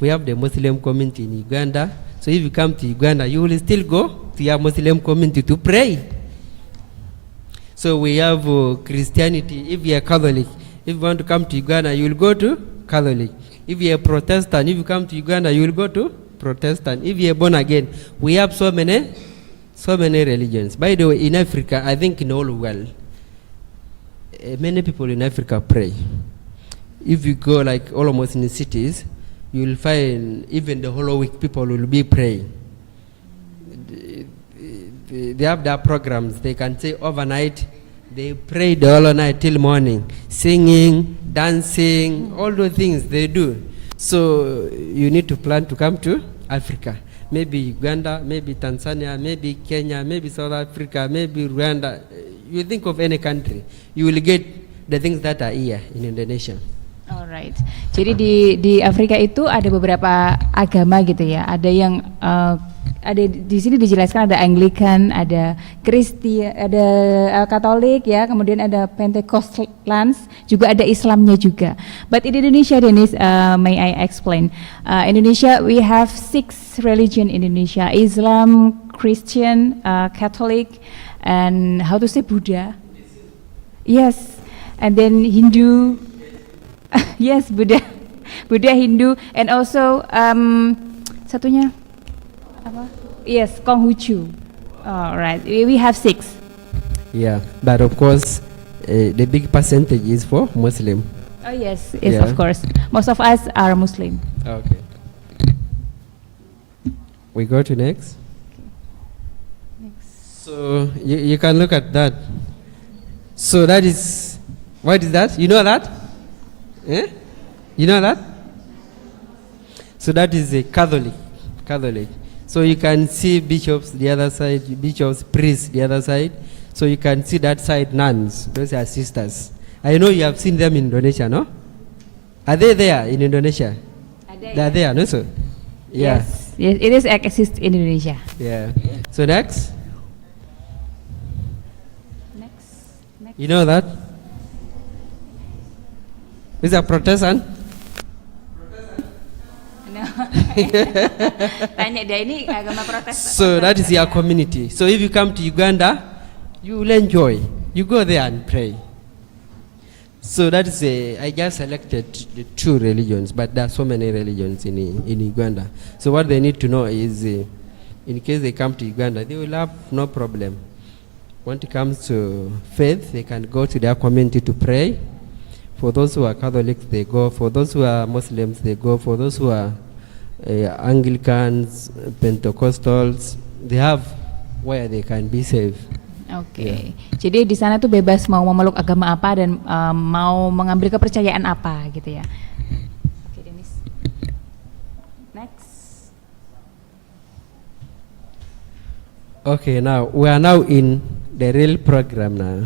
We have the Muslim community in Uganda. So if you come to Uganda, you will still go to your Muslim community to pray. So we have Christianity. If you are Catholic, if you want to come to Uganda, you will go to Catholic. If you are Protestant, if you come to Uganda, you will go to Protestant. If you are born again, we have so many religions. By the way, in Africa, I think in all world, many people in Africa pray. If you go like almost in the cities, you will find even the whole week people will be praying. They have their programs. They can say overnight, they pray the whole night till morning, singing, dancing, all those things they do. So you need to plan to come to Africa. Maybe Uganda, maybe Tanzania, maybe Kenya, maybe South Africa, maybe Rwanda. You think of any country, you will get the things that are here in Indonesia. Alright. Jadi di Afrika itu ada beberapa agama gitu ya. Ada yang ada di sini dijelaskan ada Anglican, ada Kristen, ada Katolik ya, kemudian ada Pentecostals, juga ada Islamnya juga. But in Indonesia, Denis, may I explain? Indonesia, we have 6 religion in Indonesia: Islam, Christian, Catholic, and how to say Buddha? Yes, and then Hindu. Yes, Buddha, Hindu, and also satunya apa? Yes, Konghucu. All right, we have 6. Yeah, but of course, the big percentage is for Muslim. Oh yes, of course. Most of us are Muslim. Okay. We go to next. So you can look at that. So that is, what is that? You know that? Eh? You know that? So that is a Catholic. So you can see bishops the other side, bishops, priests the other side. So you can see that side nuns. Those are sisters. I know you have seen them in Indonesia, no? Are they there in Indonesia? They are there, no, sir? Yeah. Yes, it is exist in Indonesia. Yeah. So next. You know that? Is that Protestant? No. Tanya dia ini agama Protestan. So that is your community. So if you come to Uganda, you will enjoy. You go there and pray. So that is I just selected the 2 religions, but there are so many religions in Uganda. So what they need to know is, in case they come to Uganda, they will have no problem. When it comes to faith, they can go to their community to pray. For those who are Catholics, they go. For those who are Muslims, they go. For those who are Anglicans, Pentecostals, they have where they can be safe. Oke, jadi di sana tuh bebas mau memeluk agama apa dan mau mengambil kepercayaan apa gitu ya. Oke, Denis. Next. Okay, now we are now in the real program now.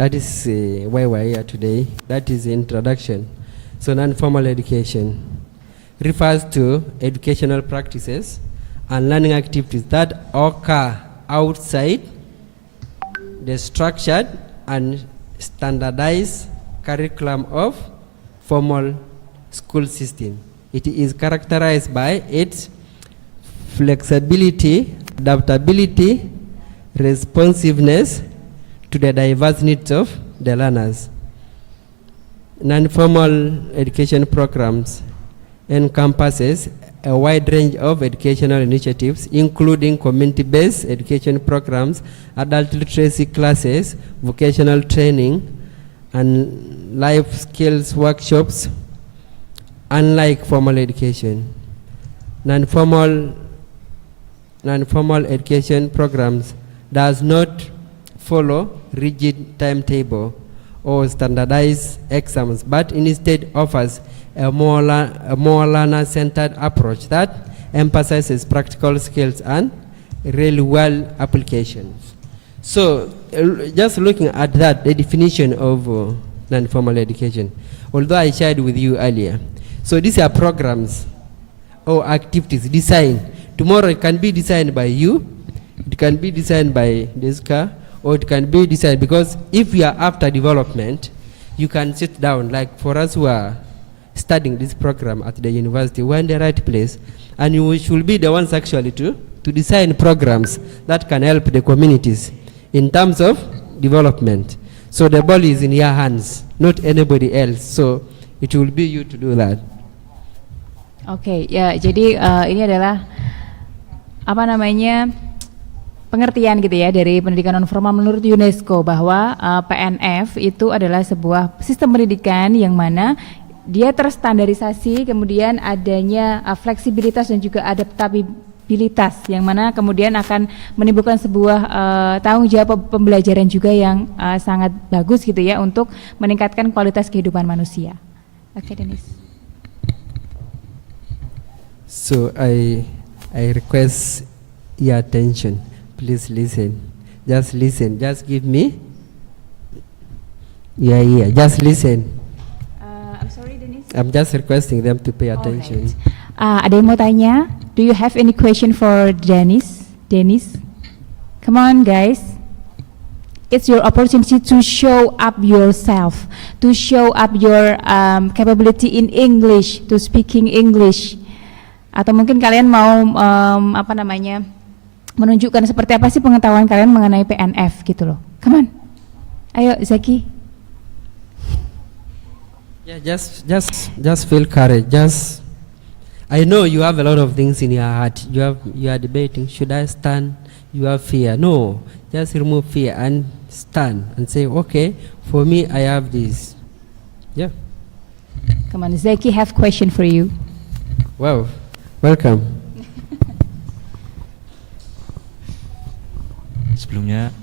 That is why we are here today. That is the introduction. So non-formal education refers to educational practices and learning activities that occur outside the structured and standardized curriculum of formal school system. It is characterized by its flexibility, adaptability, responsiveness to the diverse needs of the learners. Non-formal education programs encompasses a wide range of educational initiatives, including community-based education programs, adult literacy classes, vocational training, and life skills workshops. Unlike formal education, non-formal education programs does not follow rigid timetable or standardized exams, but instead offers a more learner-centered approach that emphasizes practical skills and real-world applications. So, just looking at that, the definition of non-formal education, although I shared with you earlier. So these are programs or activities designed. Tomorrow it can be designed by you, it can be designed by DESIKA, or it can be designed, because if you are after development, you can sit down, like for us who are studying this program at the university, we're in the right place, and you should be the ones actually to design programs that can help the communities in terms of development. So the ball is in your hands, not anybody else. So it will be you to do that. Oke, ya jadi ini adalah apa namanya pengertian gitu ya dari pendidikan non formal menurut UNESCO bahwa PNF itu adalah sebuah sistem pendidikan yang mana dia terstandarisasi, kemudian adanya fleksibilitas dan juga adaptabilitas yang mana kemudian akan menimbulkan sebuah tanggung jawab pembelajaran juga yang sangat bagus gitu ya untuk meningkatkan kualitas kehidupan manusia. Oke, Denis. So I request your attention. Please listen. Just listen. Just give me. Yeah. Just listen. I'm sorry, Denis. I'm just requesting them to pay attention. Alright. Ada yang mau tanya? Do you have any question for Denis? Denis? Come on, guys. It's your opportunity to show up yourself, to show up your capability in English, to speaking English. Atau mungkin kalian mau menunjukkan seperti apa sih pengetahuan kalian mengenai PNF gitu loh. Come on. Ayo, Zaki. Yeah, just feel courage. I know you have a lot of things in your heart. You are debating, should I stand? You have fear. No, just remove fear and stand and say, okay, for me I have this. Yeah. Come on, Zaki have question for you. Wow, welcome. Sebelumnya,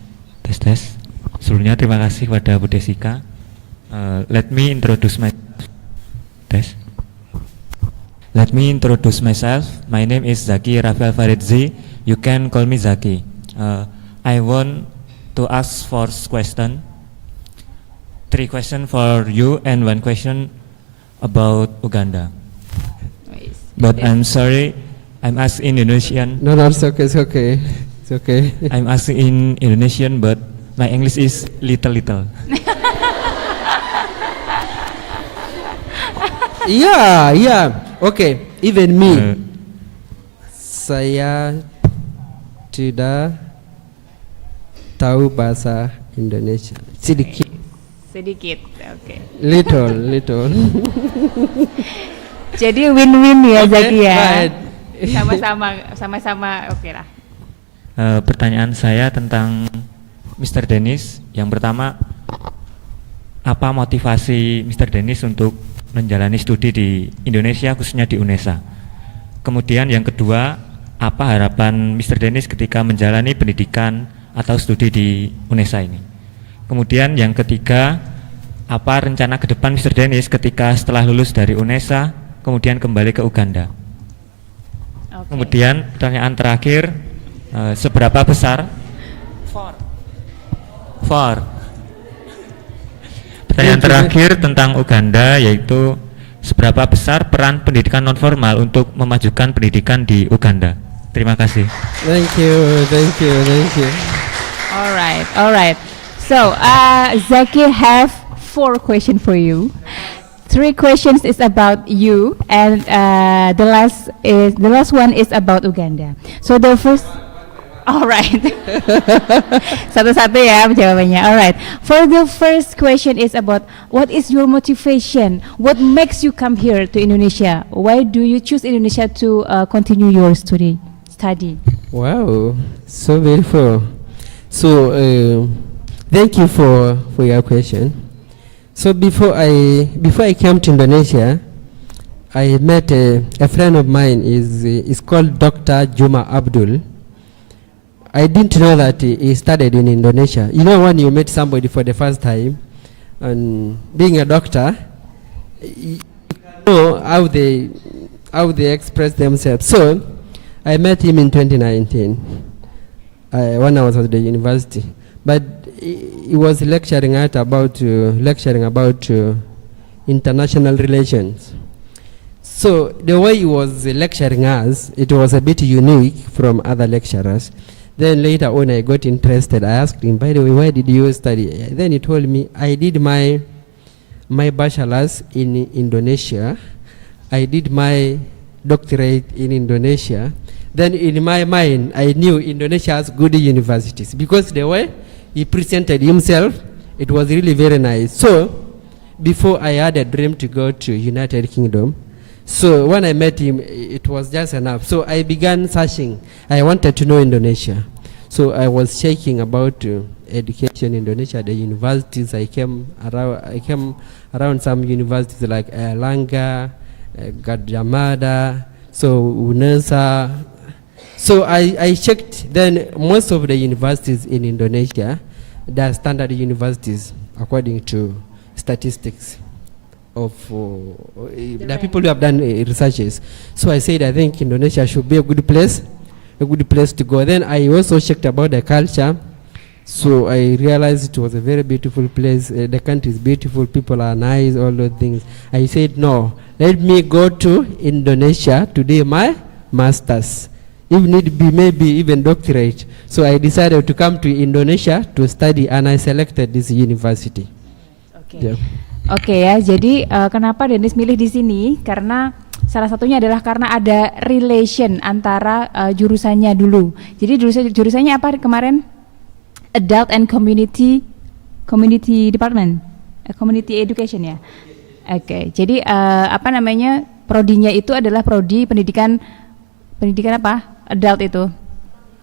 tes. Sebelumnya terima kasih kepada Bu Desika. Let me introduce myself. My name is Zaki Rafael Faridzi. You can call me Zaki. I want to ask for question. 3 questions for you and 1 question about Uganda. But I'm sorry, I'm asking Indonesian. No, it's okay. It's okay. I'm asking in Indonesian, but my English is little. Yeah. Okay, even me. Saya tidak tahu bahasa Indonesia. Sedikit. Oke. Little. Jadi win-win ya Zaki ya. Right. Sama-sama oke lah. Pertanyaan saya tentang Mr. Denis. Yang pertama, apa motivasi Mr. Denis untuk menjalani studi di Indonesia, khususnya di UNESA? Kemudian yang kedua, apa harapan Mr. Denis ketika menjalani pendidikan atau studi di UNESA ini? Kemudian yang ketiga, apa rencana ke depan Mr. Denis ketika setelah lulus dari UNESA, kemudian kembali ke Uganda? Oke. Kemudian pertanyaan terakhir, seberapa besar? Pertanyaan terakhir tentang Uganda, yaitu seberapa besar peran pendidikan nonformal untuk memajukan pendidikan di Uganda? Terima kasih. Thank you. All right. So, Zaki have 4 questions for you. 3 questions is about you, and the last one is about Uganda. So the first, all right. Satu-satu ya jawabannya. All right. For the first question is about what is your motivation? What makes you come here to Indonesia? Why do you choose Indonesia to continue your study? Wow, so beautiful. So thank you for your question. So before I came to Indonesia, I met a friend of mine. Is called Dr. Juma Abdul. I didn't know that he studied in Indonesia. You know, when you meet somebody for the first time, and being a doctor, you know how they express themselves. So I met him in 2019 when I was at the university. But he was lecturing about international relations. So the way he was lecturing us, it was a bit unique from other lecturers. Then later on I got interested. I asked him, by the way, why did you study? Then he told me, I did my bachelor's in Indonesia. I did my doctorate in Indonesia. Then in my mind, I knew Indonesia has good universities because the way he presented himself, it was really very nice. So before I had a dream to go to United Kingdom, so when I met him, it was just enough. So I began searching. I wanted to know Indonesia. So I was checking about education in Indonesia, the universities. I came around some universities like Erlangga, Gadjah Mada, so UNESA. So I checked. Then most of the universities in Indonesia, they are standard universities according to statistics of the people who have done researches. So I said, I think Indonesia should be a good place to go. Then I also checked about the culture. So I realized it was a very beautiful place. The country is beautiful, people are nice, all those things. I said, no, let me go to Indonesia to do my master's. If need be, maybe even doctorate. So I decided to come to Indonesia to study, and I selected this university. Okay. Oke ya, jadi kenapa Denis milih di sini? Karena salah satunya adalah karena ada relation antara jurusannya dulu. Jadi jurusannya apa kemarin? Adult and Community Department, Community Education ya. Oke, jadi apa namanya? Prodinya itu adalah prodi pendidikan apa? Adult itu.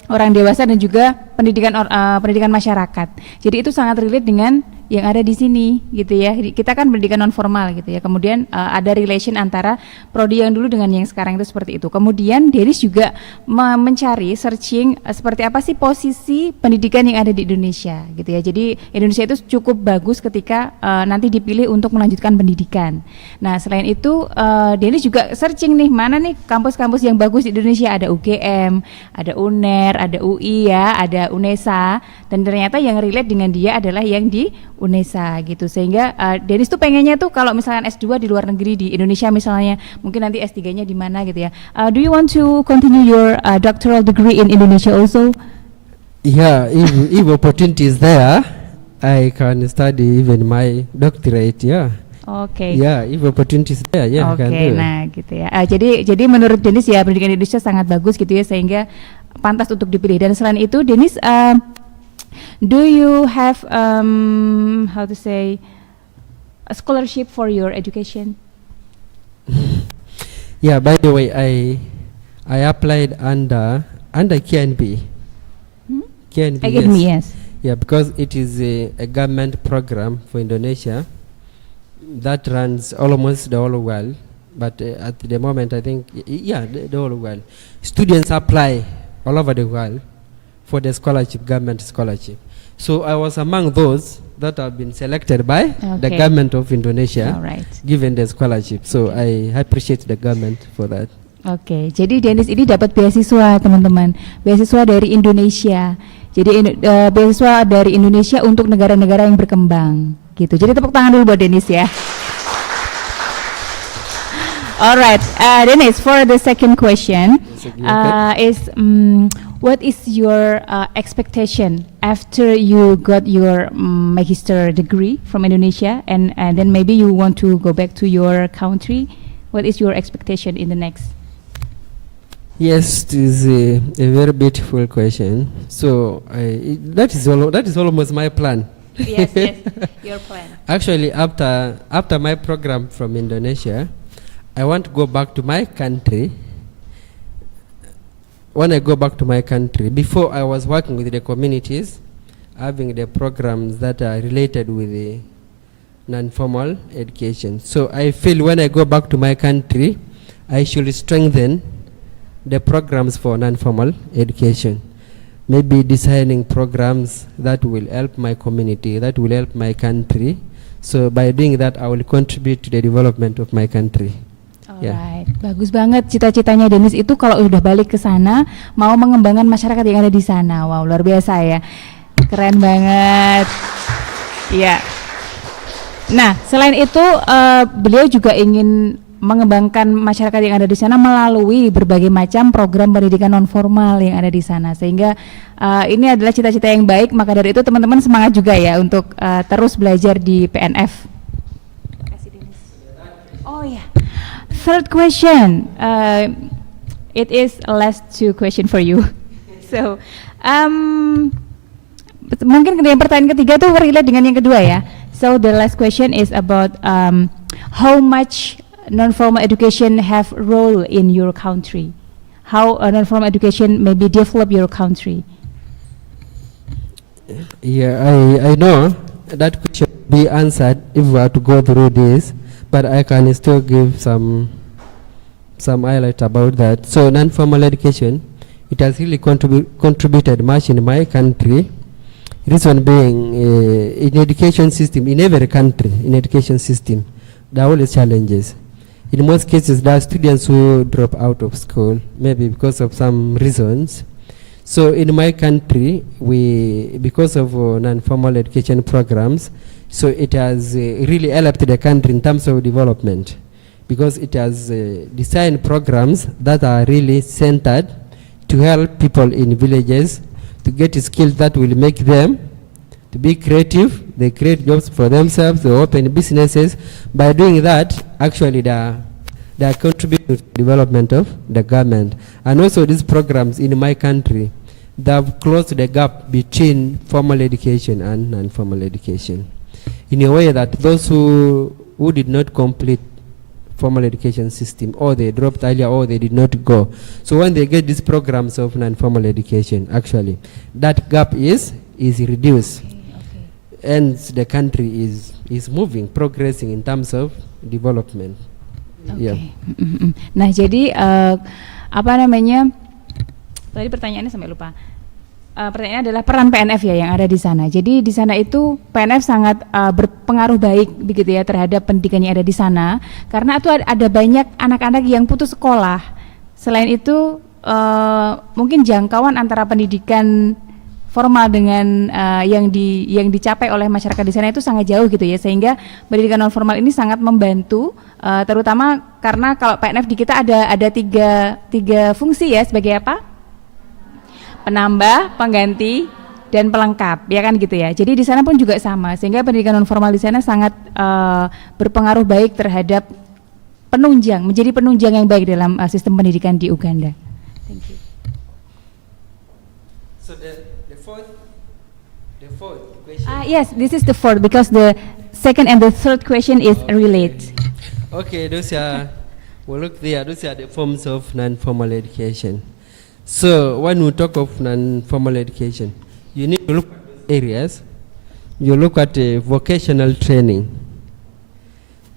Orang dewasa dan juga pendidikan masyarakat. Jadi itu sangat relate dengan yang ada di sini gitu ya. Kita kan pendidikan non formal gitu ya. Kemudian ada relation antara prodi yang dulu dengan yang sekarang itu seperti itu. Kemudian Denis juga mencari searching seperti apa sih posisi pendidikan yang ada di Indonesia gitu ya. Jadi Indonesia itu cukup bagus ketika nanti dipilih untuk melanjutkan pendidikan. Nah, selain itu Denis juga searching nih mana nih kampus-kampus yang bagus di Indonesia. Ada UGM, ada UNER, ada UI ya, ada UNESA, dan ternyata yang relate dengan dia adalah yang di UNESA gitu. Sehingga Denis tuh pengennya tuh kalau misalkan S2 di luar negeri di Indonesia misalnya, mungkin nanti S3-nya di mana gitu ya. Do you want to continue your doctoral degree in Indonesia also? Yeah, if opportunity is there, I can study even my doctorate. Yeah. Oke. Yeah, if opportunity is there, yeah, I Oke, can do. nah gitu ya. Jadi menurut Denis ya pendidikan di Indonesia sangat bagus gitu ya sehingga pantas untuk dipilih. Dan selain itu, Denis, do you have how to say a scholarship for your education? Yeah, by the way, I applied under KNP. KNP, Academy, yes. yes. Yeah, because it is a government program for Indonesia that runs almost the whole world. But at the moment, I think, the whole world. Students apply all over the world for the scholarship, government scholarship. So I was among those that have been selected by the Okay. government of Indonesia, All right. given the scholarship. So I appreciate the government for that. Oke, jadi Denis ini dapat beasiswa teman-teman, beasiswa dari Indonesia. Jadi beasiswa dari Indonesia untuk negara-negara yang berkembang, gitu. Jadi tepuk tangan dulu buat Denis ya. Alright, Denis, for the second question, what is your expectation after you got your magister degree from Indonesia, and then maybe you want to go back to your country? What is your expectation in the next? Yes, it is a very beautiful question. So that is almost my plan. Yes, your plan. Actually, after my program from Indonesia, I want to go back to my country. When I go back to my country, before I was working with the communities, having the programs that are related with the non-formal education. So I feel when I go back to my country, I should strengthen the programs for non-formal education. Maybe designing programs that will help my community, that will help my country. So by doing that, I will contribute to the development of my country. Alright, bagus banget cita-citanya Denis itu kalau udah balik ke sana mau mengembangkan masyarakat yang ada di sana. Wow, luar biasa ya, keren banget. Iya. Nah, selain itu beliau juga ingin mengembangkan masyarakat yang ada di sana melalui berbagai macam program pendidikan non formal yang ada di sana, sehingga ini adalah cita-cita yang baik. Maka dari itu teman-teman semangat juga ya untuk terus belajar di PNF. Oh ya, third question, it is last two question for you. So mungkin yang pertanyaan ketiga tuh relate dengan yang kedua ya. So the last question is about how much non-formal education have role in your country? How non-formal education maybe develop your country? Yeah, I know that question be answered if we are to go through this, but I can still give some highlight about that. So non-formal education, it has really contributed much in my country. Reason being, in education system, in every country, in education system, there are always challenges. In most cases, there are students who drop out of school, maybe because of some reasons. So in my country, because of non-formal education programs, so it has really helped the country in terms of development, because it has designed programs that are really centered to help people in villages to get skills that will make them to be creative. They create jobs for themselves, they open businesses. By doing that, actually they are contributing to the development of the government. And also these programs in my country, they have closed the gap between formal education and non-formal education, in a way that those who did not complete formal education system, or they dropped earlier, or they did not go. So when they get these programs of non-formal education, actually, that gap is reduced. And the country is moving, progressing in terms of development. Okay. Yeah. Nah, jadi apa namanya? Tadi pertanyaannya sampai lupa. Pertanyaannya adalah peran PNF ya yang ada di sana. Jadi di sana itu PNF sangat berpengaruh baik begitu ya terhadap pendidikan yang ada di sana, karena itu ada banyak anak-anak yang putus sekolah. Selain itu mungkin jangkauan antara pendidikan formal dengan yang dicapai oleh masyarakat di sana itu sangat jauh gitu ya, sehingga pendidikan non formal ini sangat membantu, terutama karena kalau PNF di kita ada tiga fungsi ya, sebagai apa? penambah, pengganti, dan pelengkap, ya kan gitu ya. Jadi di sana pun juga sama, sehingga pendidikan non formal di sana sangat berpengaruh baik terhadap penunjang, menjadi penunjang yang baik dalam sistem pendidikan di Uganda. Thank you. So the fourth question. Yes, this is the fourth because the second and the third question is related. Okay, those are, well, look there, those are the forms of non-formal education. So when we talk of non-formal education, you need to look at areas. You look at vocational training.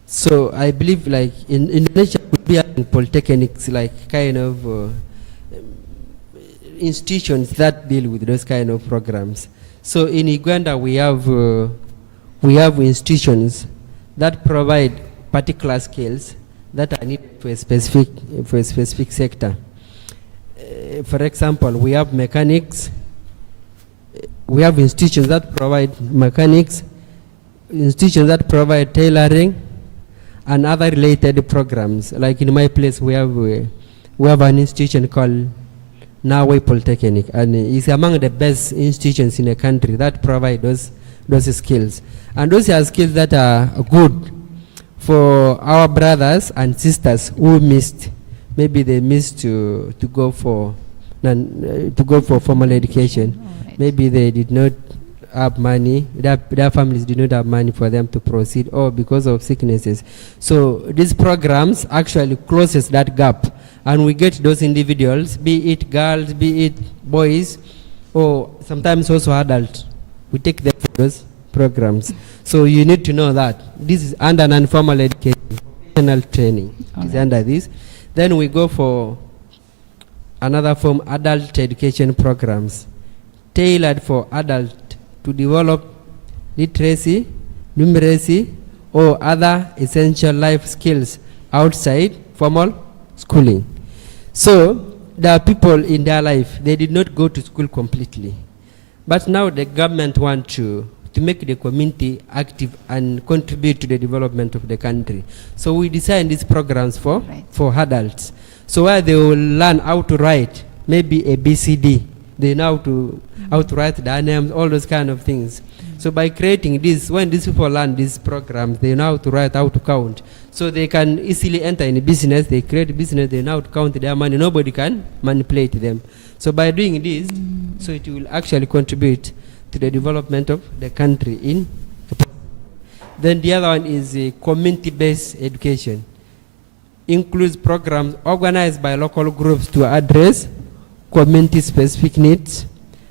So I believe like in Indonesia could be in polytechnics, like kind of institutions that deal with those kind of programs. So in Uganda we have institutions that provide particular skills that are needed for a specific sector. For example, we have mechanics. We have institutions that provide mechanics, institutions that provide tailoring, and other related programs. Like in my place, we have an institution called Norway Polytechnic, and it's among the best institutions in the country that provide those skills. And those are skills that are good for our brothers and sisters who missed. Maybe they missed to go for formal education. Right. Maybe they did not have money, their families did not have money for them to proceed, or because of sicknesses. So these programs actually closes that gap, and we get those individuals, be it girls, be it boys, or sometimes also adults. We take them for those programs. So you need to know that this is under non-formal education, vocational training. Is under this. Then we go for another form, adult education programs, tailored for adult to develop literacy, numeracy, or other essential life skills outside formal schooling. So there are people in their life, they did not go to school completely. But now the government wants to make the community active and contribute to the development of the country. So we design these programs for adults. So where they will learn how to write, maybe a BCD, they know how to write the names, all those kind of things. So by creating this, when these people learn these programs, they know how to write, how to count. So they can easily enter in a business, they create a business, they know how to count their money, nobody can manipulate them. So by doing this, so it will actually contribute to the development of the country. Then the other one is community-based education. Includes programs organized by local groups to address community-specific needs,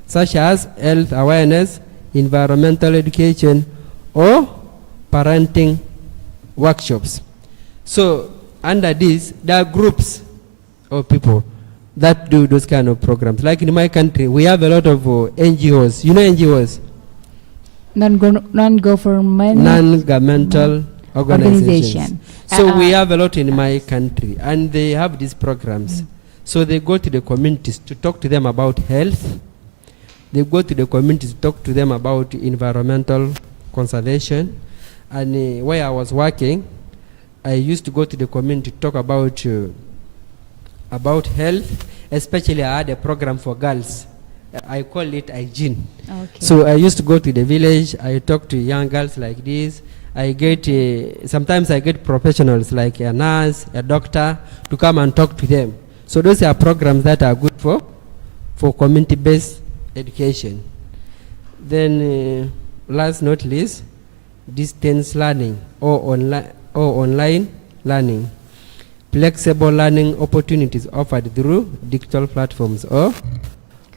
such as health awareness, environmental education, or parenting workshops. So under this, there are groups of people that do those kind of programs. Like in my country, we have a lot of NGOs. You know NGOs? Non-governmental organizations. So we have a lot in my country, and they have these programs. So they go to the communities to talk to them about health. They go to the communities to talk to them about environmental conservation. And where I was working, I used to go to the community to talk about health. Especially I had a program for girls. I call it hygiene. Okay. So I used to go to the village, I talk to young girls like this. I get, sometimes I get professionals like a nurse, a doctor, to come and talk to them. So those are programs that are good for community-based education. Then last not least, distance learning or online learning. Flexible learning opportunities offered through digital platforms or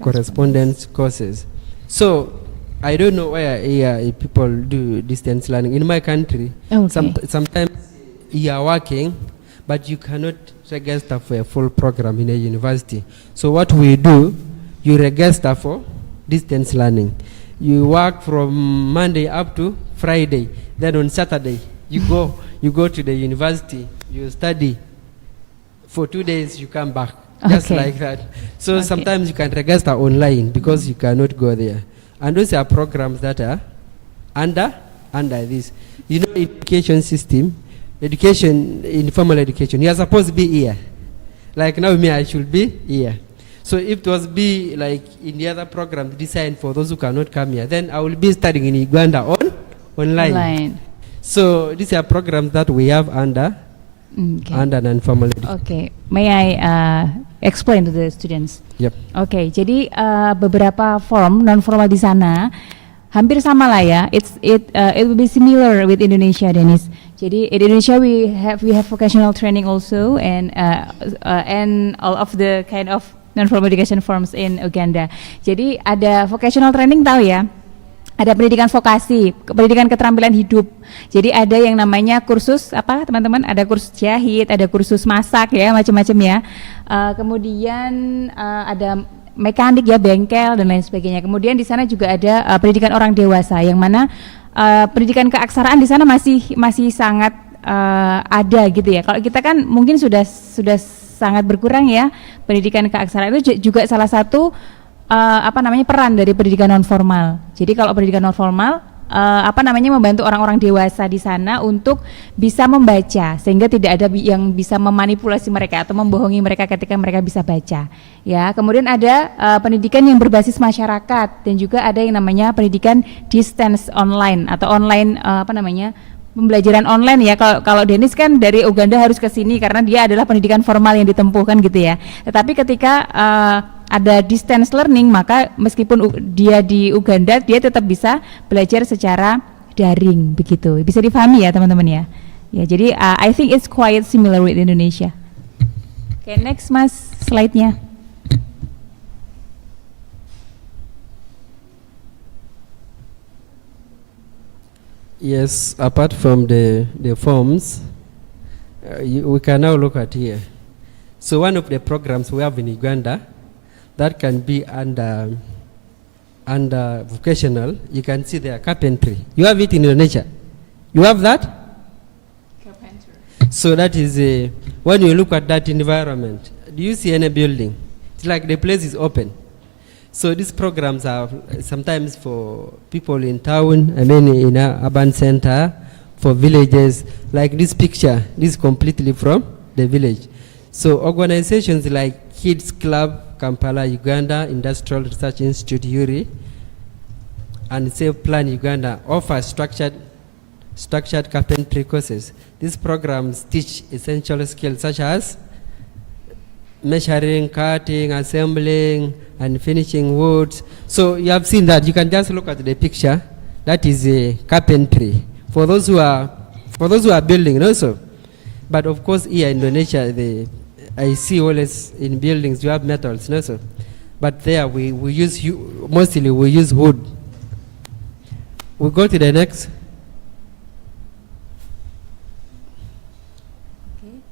correspondence courses. So I don't know where people do distance learning. In my country, sometimes you are working, but you cannot register for a full program in a university. So what we do, you register for distance learning. You work from Monday up to Friday. Then on Saturday, you go to the university, you study. For 2 days, you come back. Just like that. So sometimes you can register online because you cannot go there. And those are programs that are under this. You know, education system, education, informal education, you are supposed to be here. Like now, me, I should be here. So if it was be like in the other program designed for those who cannot come here, then I will be studying in Uganda online. So these are programs that we have under non-formal education. Okay, may I explain to the students? Yep. Oke, jadi beberapa form non formal di sana hampir sama lah ya. It will be similar with Indonesia, Denis. Jadi in Indonesia we have vocational training also, and all of the kind of non formal education forms in Uganda. Jadi ada vocational training, tahu ya? Ada pendidikan vokasi, pendidikan keterampilan hidup. Jadi ada yang namanya kursus apa teman-teman? Ada kursus jahit, ada kursus masak ya, macam-macam ya. Kemudian ada mekanik ya, bengkel dan lain sebagainya. Kemudian di sana juga ada pendidikan orang dewasa, yang mana pendidikan keaksaraan di sana masih sangat ada gitu ya. Kalau kita kan mungkin sudah sangat berkurang ya. Pendidikan keaksaraan itu juga salah satu peran dari pendidikan non formal. Jadi kalau pendidikan non formal membantu orang-orang dewasa di sana untuk bisa membaca, sehingga tidak ada yang bisa memanipulasi mereka atau membohongi mereka ketika mereka bisa baca. Ya, kemudian ada pendidikan yang berbasis masyarakat, dan juga ada yang namanya pendidikan distance online atau online pembelajaran online ya. Kalau Denis kan dari Uganda harus ke sini karena dia adalah pendidikan formal yang ditempuh kan gitu ya. Tetapi ketika ada distance learning, maka meskipun dia di Uganda, dia tetap bisa belajar secara daring begitu. Bisa dipahami ya teman-teman ya. Ya, jadi I think it's quite similar with Indonesia. Okay, next Mas, slide-nya. Yes, apart from the forms, we can now look at here. So one of the programs we have in Uganda that can be under vocational, you can see there carpentry. You have it in Indonesia. You have that? Carpentry. So that is when you look at that environment, do you see any building? It's like the place is open. So these programs are sometimes for people in town, in an urban center, for villages. Like this picture, this is completely from the village. So organizations like Kids Club, Kampala, Uganda Industrial Research Institute, URI, and Save Plan Uganda offer structured carpentry courses. These programs teach essential skills such as measuring, cutting, assembling, and finishing woods. So you have seen that. You can just look at the picture. That is a carpentry for those who are building also. But of course, here in Indonesia, I see always in buildings you have metals also. But there we use mostly we use wood. We go to the next.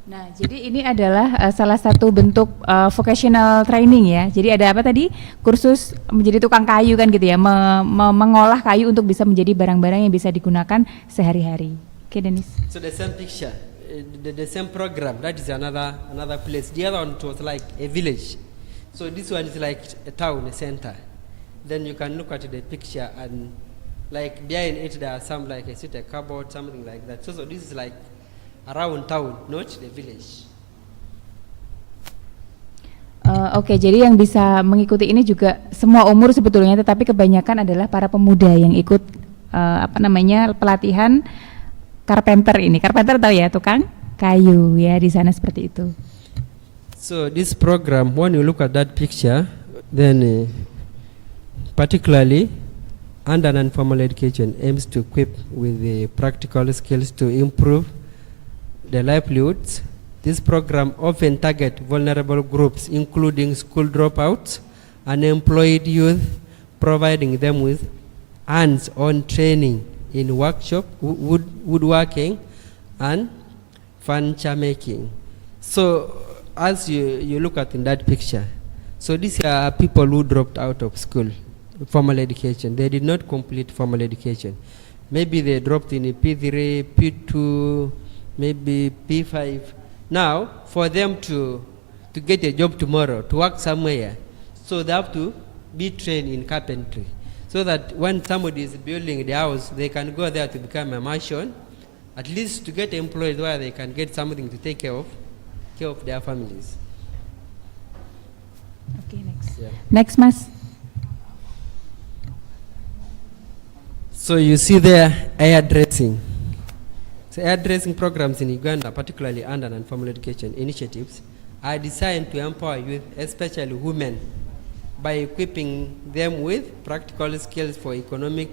Nah, jadi ini adalah salah satu bentuk vocational training ya. Jadi ada apa tadi? Kursus menjadi tukang kayu kan gitu ya, mengolah kayu untuk bisa menjadi barang-barang yang bisa digunakan sehari-hari. Oke, Denis. So the same picture, the same program. That is another place. The other one was like a village. So this one is like a town, a center. Then you can look at the picture and like behind it there are some like a cupboard, something like that. So this is like around town, not the village. Oke, jadi yang bisa mengikuti ini juga semua umur sebetulnya, tetapi kebanyakan adalah para pemuda yang ikut pelatihan carpenter ini. Carpenter tahu ya, tukang kayu ya, di sana seperti itu. So this program, when you look at that picture, then particularly under non-formal education aims to equip with the practical skills to improve the livelihoods. This program often target vulnerable groups, including school dropouts, unemployed youth, providing them with hands-on training in workshop, woodworking, and furniture making. So, as you look at in that picture, so these are people who dropped out of school, formal education. They did not complete formal education. Maybe they dropped in a P3, P2, maybe P5. Now, for them to get a job tomorrow, to work somewhere, so they have to be trained in carpentry, so that when somebody is building the house, they can go there to become a mason, at least to get employed where they can get something to take care of their families. Okay, next. Yeah. Next, Mas. So you see there hairdressing. So hairdressing programs in Uganda, particularly under and formal education initiatives, are designed to empower youth, especially women, by equipping them with practical skills for economic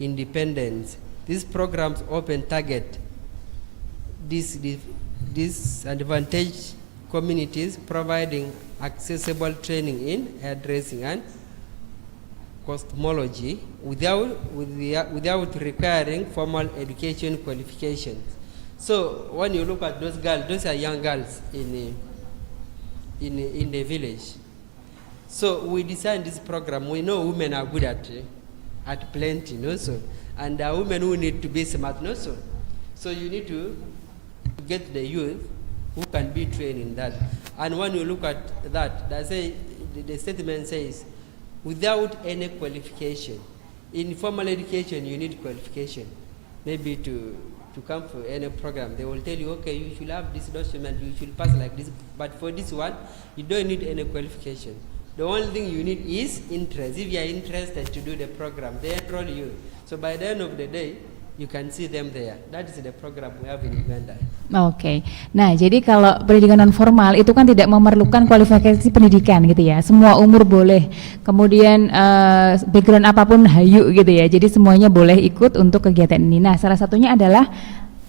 independence. These programs often target disadvantaged communities, providing accessible training in hairdressing and cosmetology without requiring formal education qualifications. So when you look at those girls, those are young girls in the village. So we designed this program. We know women are good at plenty, no? So, and there are women who need to be smart, no? So you need to get the youth who can be trained in that. And when you look at that, the statement says, without any qualification. In formal education, you need qualification. Maybe to come for any program, they will tell you, okay, you should have this document, you should pass like this. But for this one, you don't need any qualification. The only thing you need is interest. If you are interested to do the program, they enroll you. So by the end of the day, you can see them there. That is the program we have in Uganda. Oke. Nah, jadi kalau pendidikan non formal itu kan tidak memerlukan kualifikasi pendidikan gitu ya. Semua umur boleh. Kemudian background apapun hayu gitu ya. Jadi semuanya boleh ikut untuk kegiatan ini. Nah, salah satunya adalah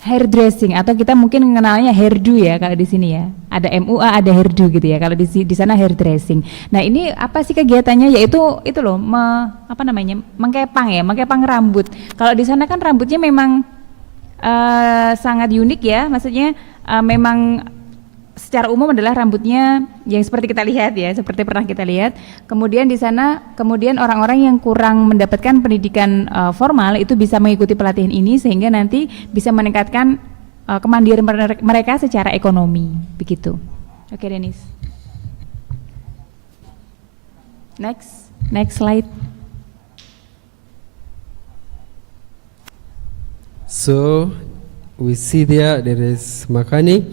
hairdressing atau kita mungkin mengenalnya hairdo ya kalau di sini ya. Ada MUA, ada hairdo gitu ya. Kalau di sana hairdressing. Nah, ini apa sih kegiatannya? Yaitu itu loh, mengkepang rambut. Kalau di sana kan rambutnya memang sangat unik ya. Maksudnya memang secara umum adalah rambutnya yang seperti kita lihat ya, seperti pernah kita lihat. Kemudian di sana, kemudian orang-orang yang kurang mendapatkan pendidikan formal itu bisa mengikuti pelatihan ini sehingga nanti bisa meningkatkan kemandirian mereka secara ekonomi, begitu. Oke, Denis. Next slide. So we see there is mechanic.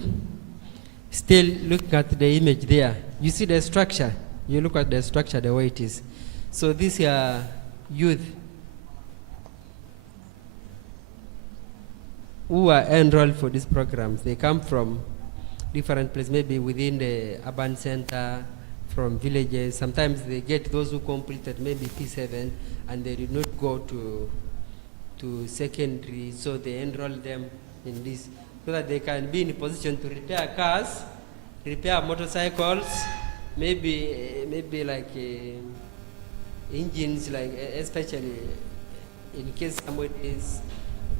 Still look at the image there. You see the structure. You look at the structure, the way it is. So these are youth who are enrolled for these programs. They come from different places, maybe within the urban center, from villages. Sometimes they get those who completed maybe P7 and they did not go to secondary, so they enroll them in this, so that they can be in a position to repair cars, repair motorcycles, maybe like engines, like especially in case somebody's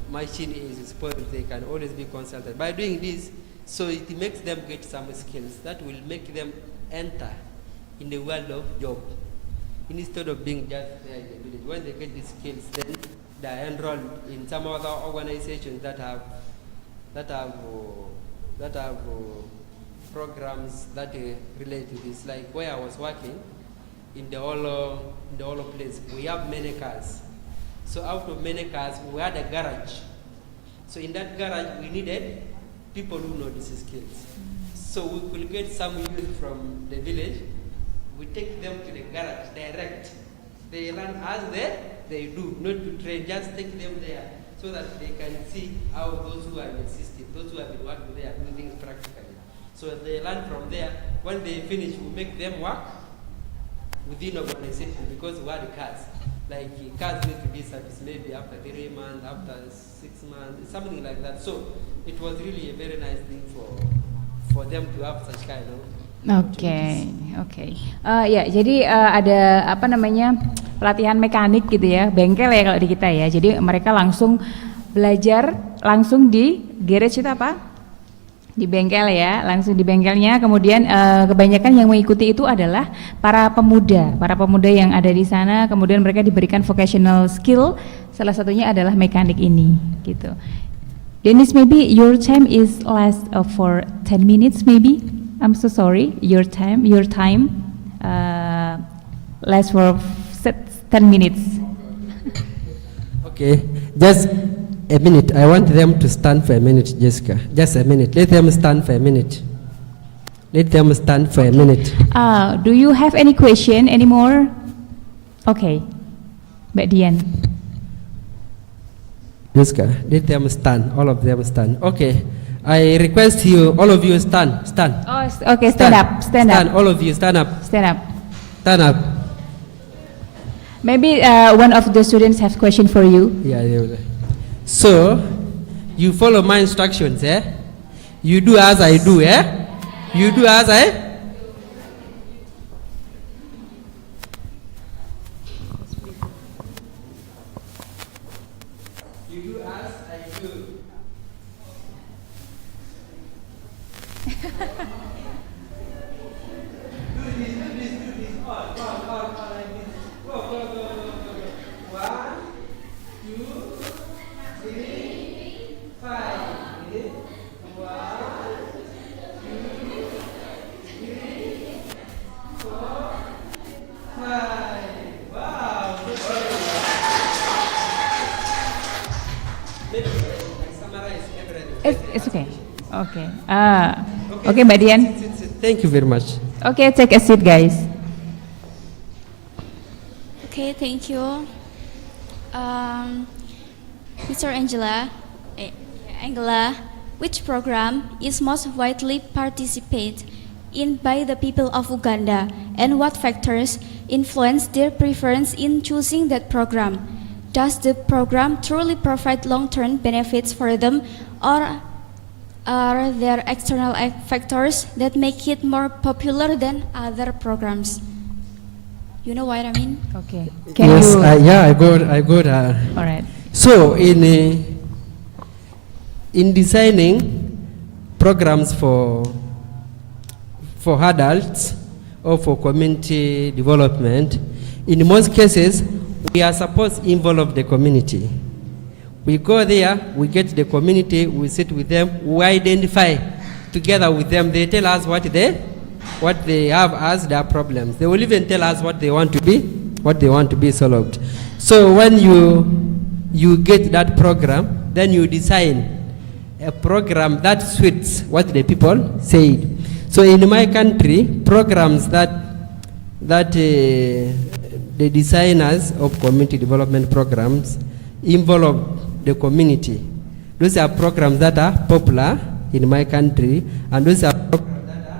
machine is spoiled, they can always be consulted. By doing this, so it makes them get some skills that will make them enter in the world of job, instead of being just there in the village. When they get these skills, then they are enrolled in some other organizations that have programs that relate to this. Like where I was working in the Olo place, we have many cars. So out of many cars, we had a garage. So in that garage, we needed people who know these skills. So we could get some youth from the village. We take them to the garage direct. They learn as they do, not to train, just take them there, so that they can see how those who have existed, those who have been working there, do things practically. So they learn from there. When they finish, we make them work within organization, because we had cars. Like cars need to be serviced maybe after 3 months, after 6 months, something like that. So it was really a very nice thing for them to have such kind of. Oke. Ya, jadi ada apa namanya pelatihan mekanik gitu ya, bengkel ya kalau di kita ya. Jadi mereka langsung belajar langsung di garage itu apa? Di bengkel ya, langsung di bengkelnya. Kemudian kebanyakan yang mengikuti itu adalah para pemuda yang ada di sana. Kemudian mereka diberikan vocational skill. Salah satunya adalah mekanik ini, gitu. Denis, maybe your time is last for 10 minutes maybe. I'm so sorry, your time lasts for 10 minutes. Okay, just a minute. I want them to stand for a minute, Jessica. Just a minute. Let them stand for a minute. Let them stand for a minute. Do you have any question anymore? Okay, Mbak Dian. Jessica, let them stand. All of them stand. Okay. I request you, all of you stand. Stand. Oh, okay, stand up. Stand up. All of you stand up. Stand up. Stand up. Maybe one of the students have question for you. Yeah. So, you follow my instructions, eh? You do as I do, eh? You do as I. It's okay. Okay. Okay, Mbak Dian. Thank you very much. Okay, take a seat, guys. Okay, thank you. Mr. Angela, which program is most widely participated in by the people of Uganda, and what factors influence their preference in choosing that program? Does the program truly provide long-term benefits for them, or are there external factors that make it more popular than other programs? You know what I mean? Okay. Yes, I got. All right. So in designing programs for adults or for community development, in most cases we are supposed to involve the community. We go there, we get the community, we sit with them, we identify together with them. They tell us what they have as their problems. They will even tell us what they want to be solved. So when you get that program, then you design a program that suits what the people said. So in my country, programs that the designers of community development programs involve the community. Those are programs that are popular in my country, and those are programs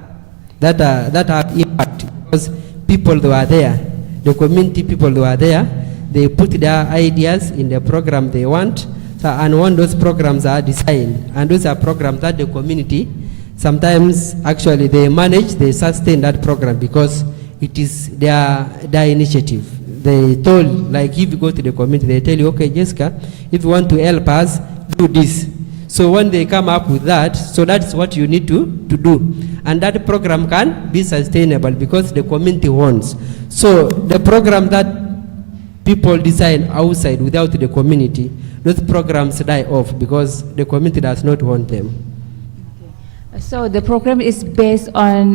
that have impact because people who are there, the community people who are there, they put their ideas in the program they want. So, and when those programs are designed, and those are programs that the community sometimes actually they sustain that program because it is their initiative. They told, like if you go to the community, they tell you, okay, Jessica, if you want to help us, do this. So when they come up with that, so that's what you need to do. And that program can be sustainable because the community wants. So the program that people design outside without the community, those programs die off because the community does not want them. Okay. So the program is based on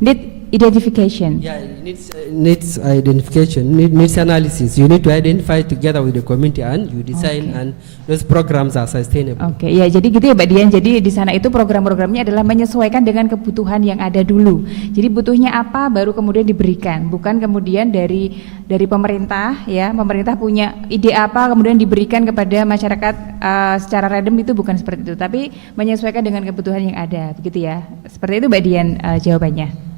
need identification. Yeah, it needs identification, needs analysis. You need to identify together with the community and you design, okay. And those programs are sustainable. Oke, ya jadi gitu ya Mbak Dian. Jadi di sana itu program-programnya adalah menyesuaikan dengan kebutuhan yang ada dulu. Jadi butuhnya apa baru kemudian diberikan, bukan kemudian dari pemerintah ya. Pemerintah punya ide apa kemudian diberikan kepada masyarakat secara random, itu bukan seperti itu, tapi menyesuaikan dengan kebutuhan yang ada, begitu ya. Seperti itu Mbak Dian jawabannya.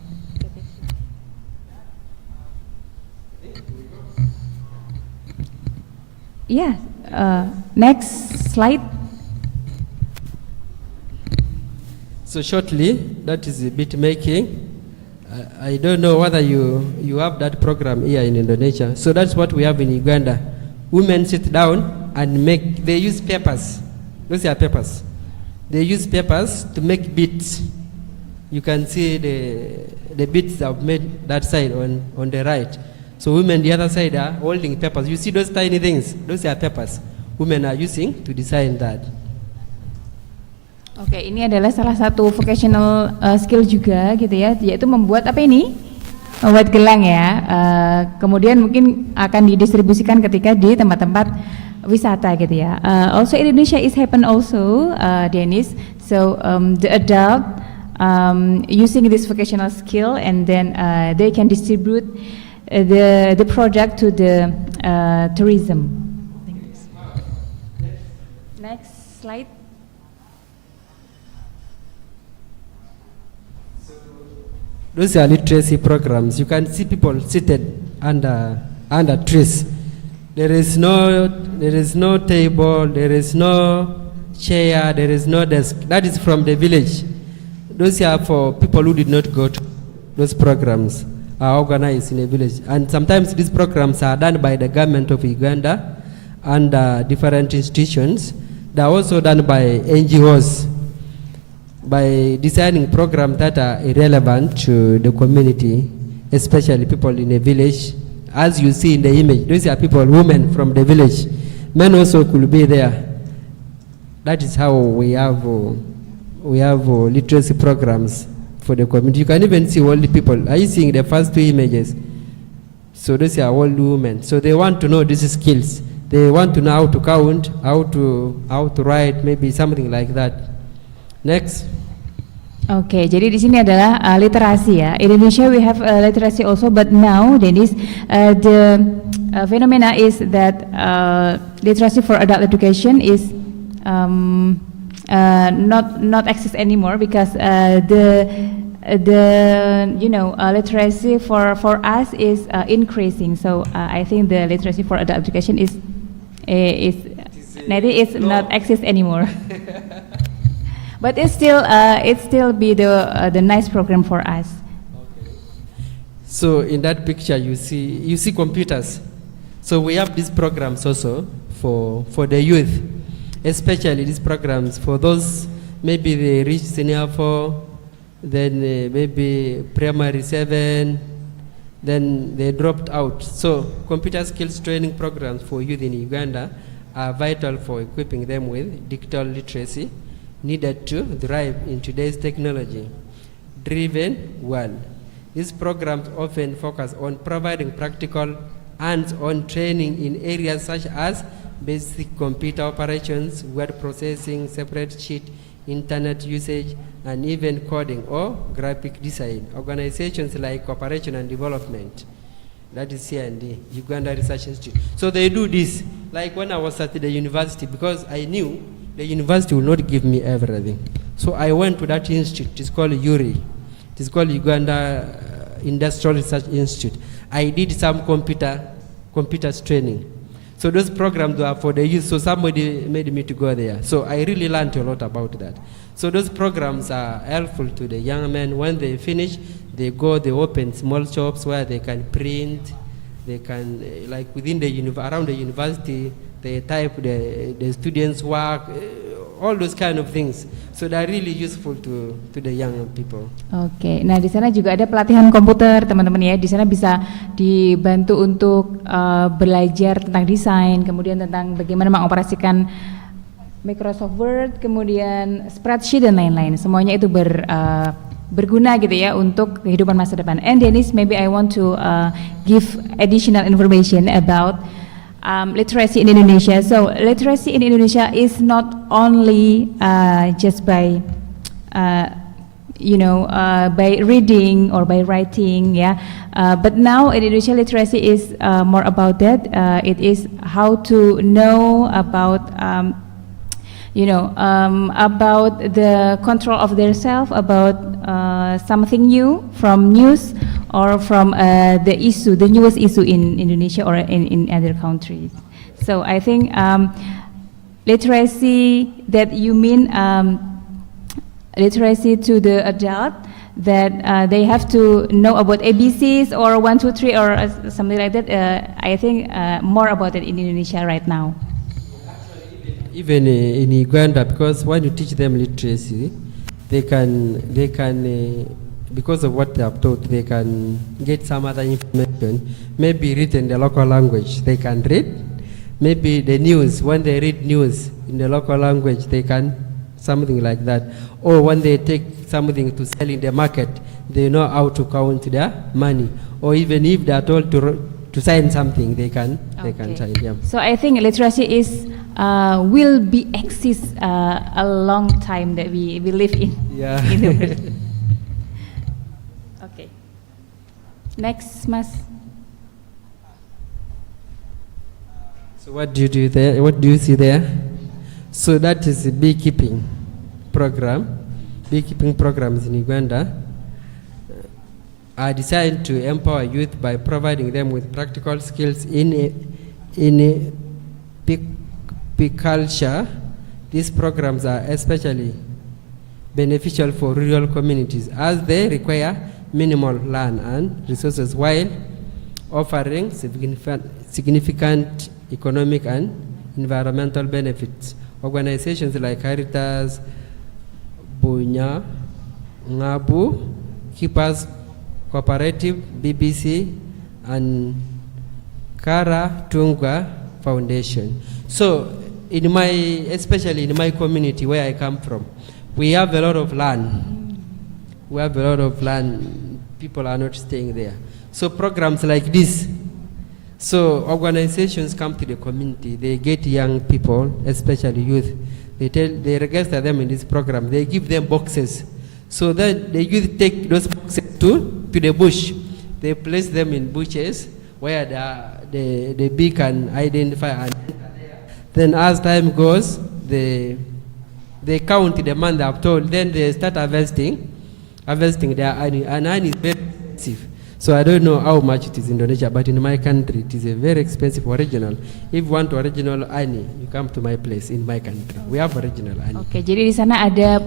Yeah, next slide. So shortly, that is a bit making. I don't know whether you have that program here in Indonesia. So that's what we have in Uganda. Women sit down and they use papers. Those are papers. They use papers to make beads. You can see the beads I've made that side on the right. So women the other side are holding papers. You see those tiny things? Those are papers. Women are using to design that. Oke, ini adalah salah satu vocational skill juga gitu ya, yaitu membuat apa ini? Membuat gelang ya. Kemudian mungkin akan didistribusikan ketika di tempat-tempat wisata gitu ya. Also Indonesia is happen also, DENIS. So the adult using this vocational skill, and then they can distribute the product to the tourism. Next slide. Those are literacy programs. You can see people seated under trees. There is no table, there is no chair, there is no desk. That is from the village. Those are for people who did not go to those programs, are organized in a village. And sometimes these programs are done by the government of Uganda and different institutions. They are also done by NGOs, by designing programs that are relevant to the community, especially people in a village. As you see in the image, those are people, women from the village. Men also could be there. That is how we have literacy programs for the community. You can even see old people. Are you seeing the first two images? So those are old women. So they want to know these skills. They want to know how to count, how to write, maybe something like that. Next. Oke, jadi di sini adalah literasi ya. Indonesia we have literacy also, but now Denis, the phenomena is that literacy for adult education is not exist anymore, because the literacy for us is increasing. So I think the literacy for adult education is not exist anymore. But it still be the nice program for us. Okay. So in that picture you see computers. So we have these programs also for the youth, especially these programs for those maybe they reach senior 4, then maybe primary 7, then they dropped out. So computer skills training programs for youth in Uganda are vital for equipping them with digital literacy needed to thrive in today's technology-driven world. These programs often focus on providing practical hands-on training in areas such as basic computer operations, word processing, spreadsheet, internet usage, and even coding or graphic design. Organizations like Cooperation and Development, that is CND, Uganda Research Institute. So they do this, like when I was at the university, because I knew the university will not give me everything. So I went to that institute. It's called URI. It is called Uganda Industrial Research Institute. I did some computers training. So those programs were for the youth, so somebody made me to go there. So I really learned a lot about that. So those programs are helpful to the young men. When they finish, they open small shops where they can print, they can, like within around the university, they type the students' work, all those kind of things. So they're really useful to the young people. Oke, nah di sana juga ada pelatihan komputer teman-teman ya. Di sana bisa dibantu untuk belajar tentang desain, kemudian tentang bagaimana mengoperasikan Microsoft Word, kemudian spreadsheet dan lain-lain. Semuanya itu berguna gitu ya untuk kehidupan masa depan. And Denis, maybe I want to give additional information about literacy in Indonesia. So literacy in Indonesia is not only just by by reading or by writing, yeah. But now in Indonesia, literacy is more about that. It is how to know about about the control of their self, about something new from news or from the newest issue in Indonesia or in other countries. So I think literacy that you mean literacy to the adult, that they have to know about ABCs or 1, 2, 3 or something like that. I think more about it in Indonesia right now. Even in Uganda, because when you teach them literacy, they can because of what they have taught, they can get some other information, maybe written in the local language. They can read, maybe the news, when they read news in the local language, they can, something like that. Or when they take something to sell in the market, they know how to count their money. Or even if they are told to sign something, they can sign. Yeah. So I think literacy is will be exist a long time that we live in. Yeah. In the world. Next, Mas. So what do you do there? What do you see there? So that is a beekeeping program. Beekeeping programs in Uganda are designed to empower youth by providing them with practical skills in apiculture. These programs are especially beneficial for rural communities as they require minimal land and resources while offering significant economic and environmental benefits. Organizations like Caritas, Bunya, Ngabu, Keepers Cooperative, BBC, and Kara Tunga Foundation. So, especially in my community where I come from, we have a lot of land. We have a lot of land. People are not staying there. So programs like this, so organizations come to the community, they get young people, especially youth, they register them in this program, they give them boxes. So that the youth take those boxes to the bush. They place them in bushes where the bee can identify. And then as time goes, they count the month they have told, then they start harvesting their honey. And honey is very expensive. So I don't know how much it is in Indonesia, but in my country it is a very expensive original. If you want original honey, you come to my place in my country. We have original honey. Oke, jadi di sana ada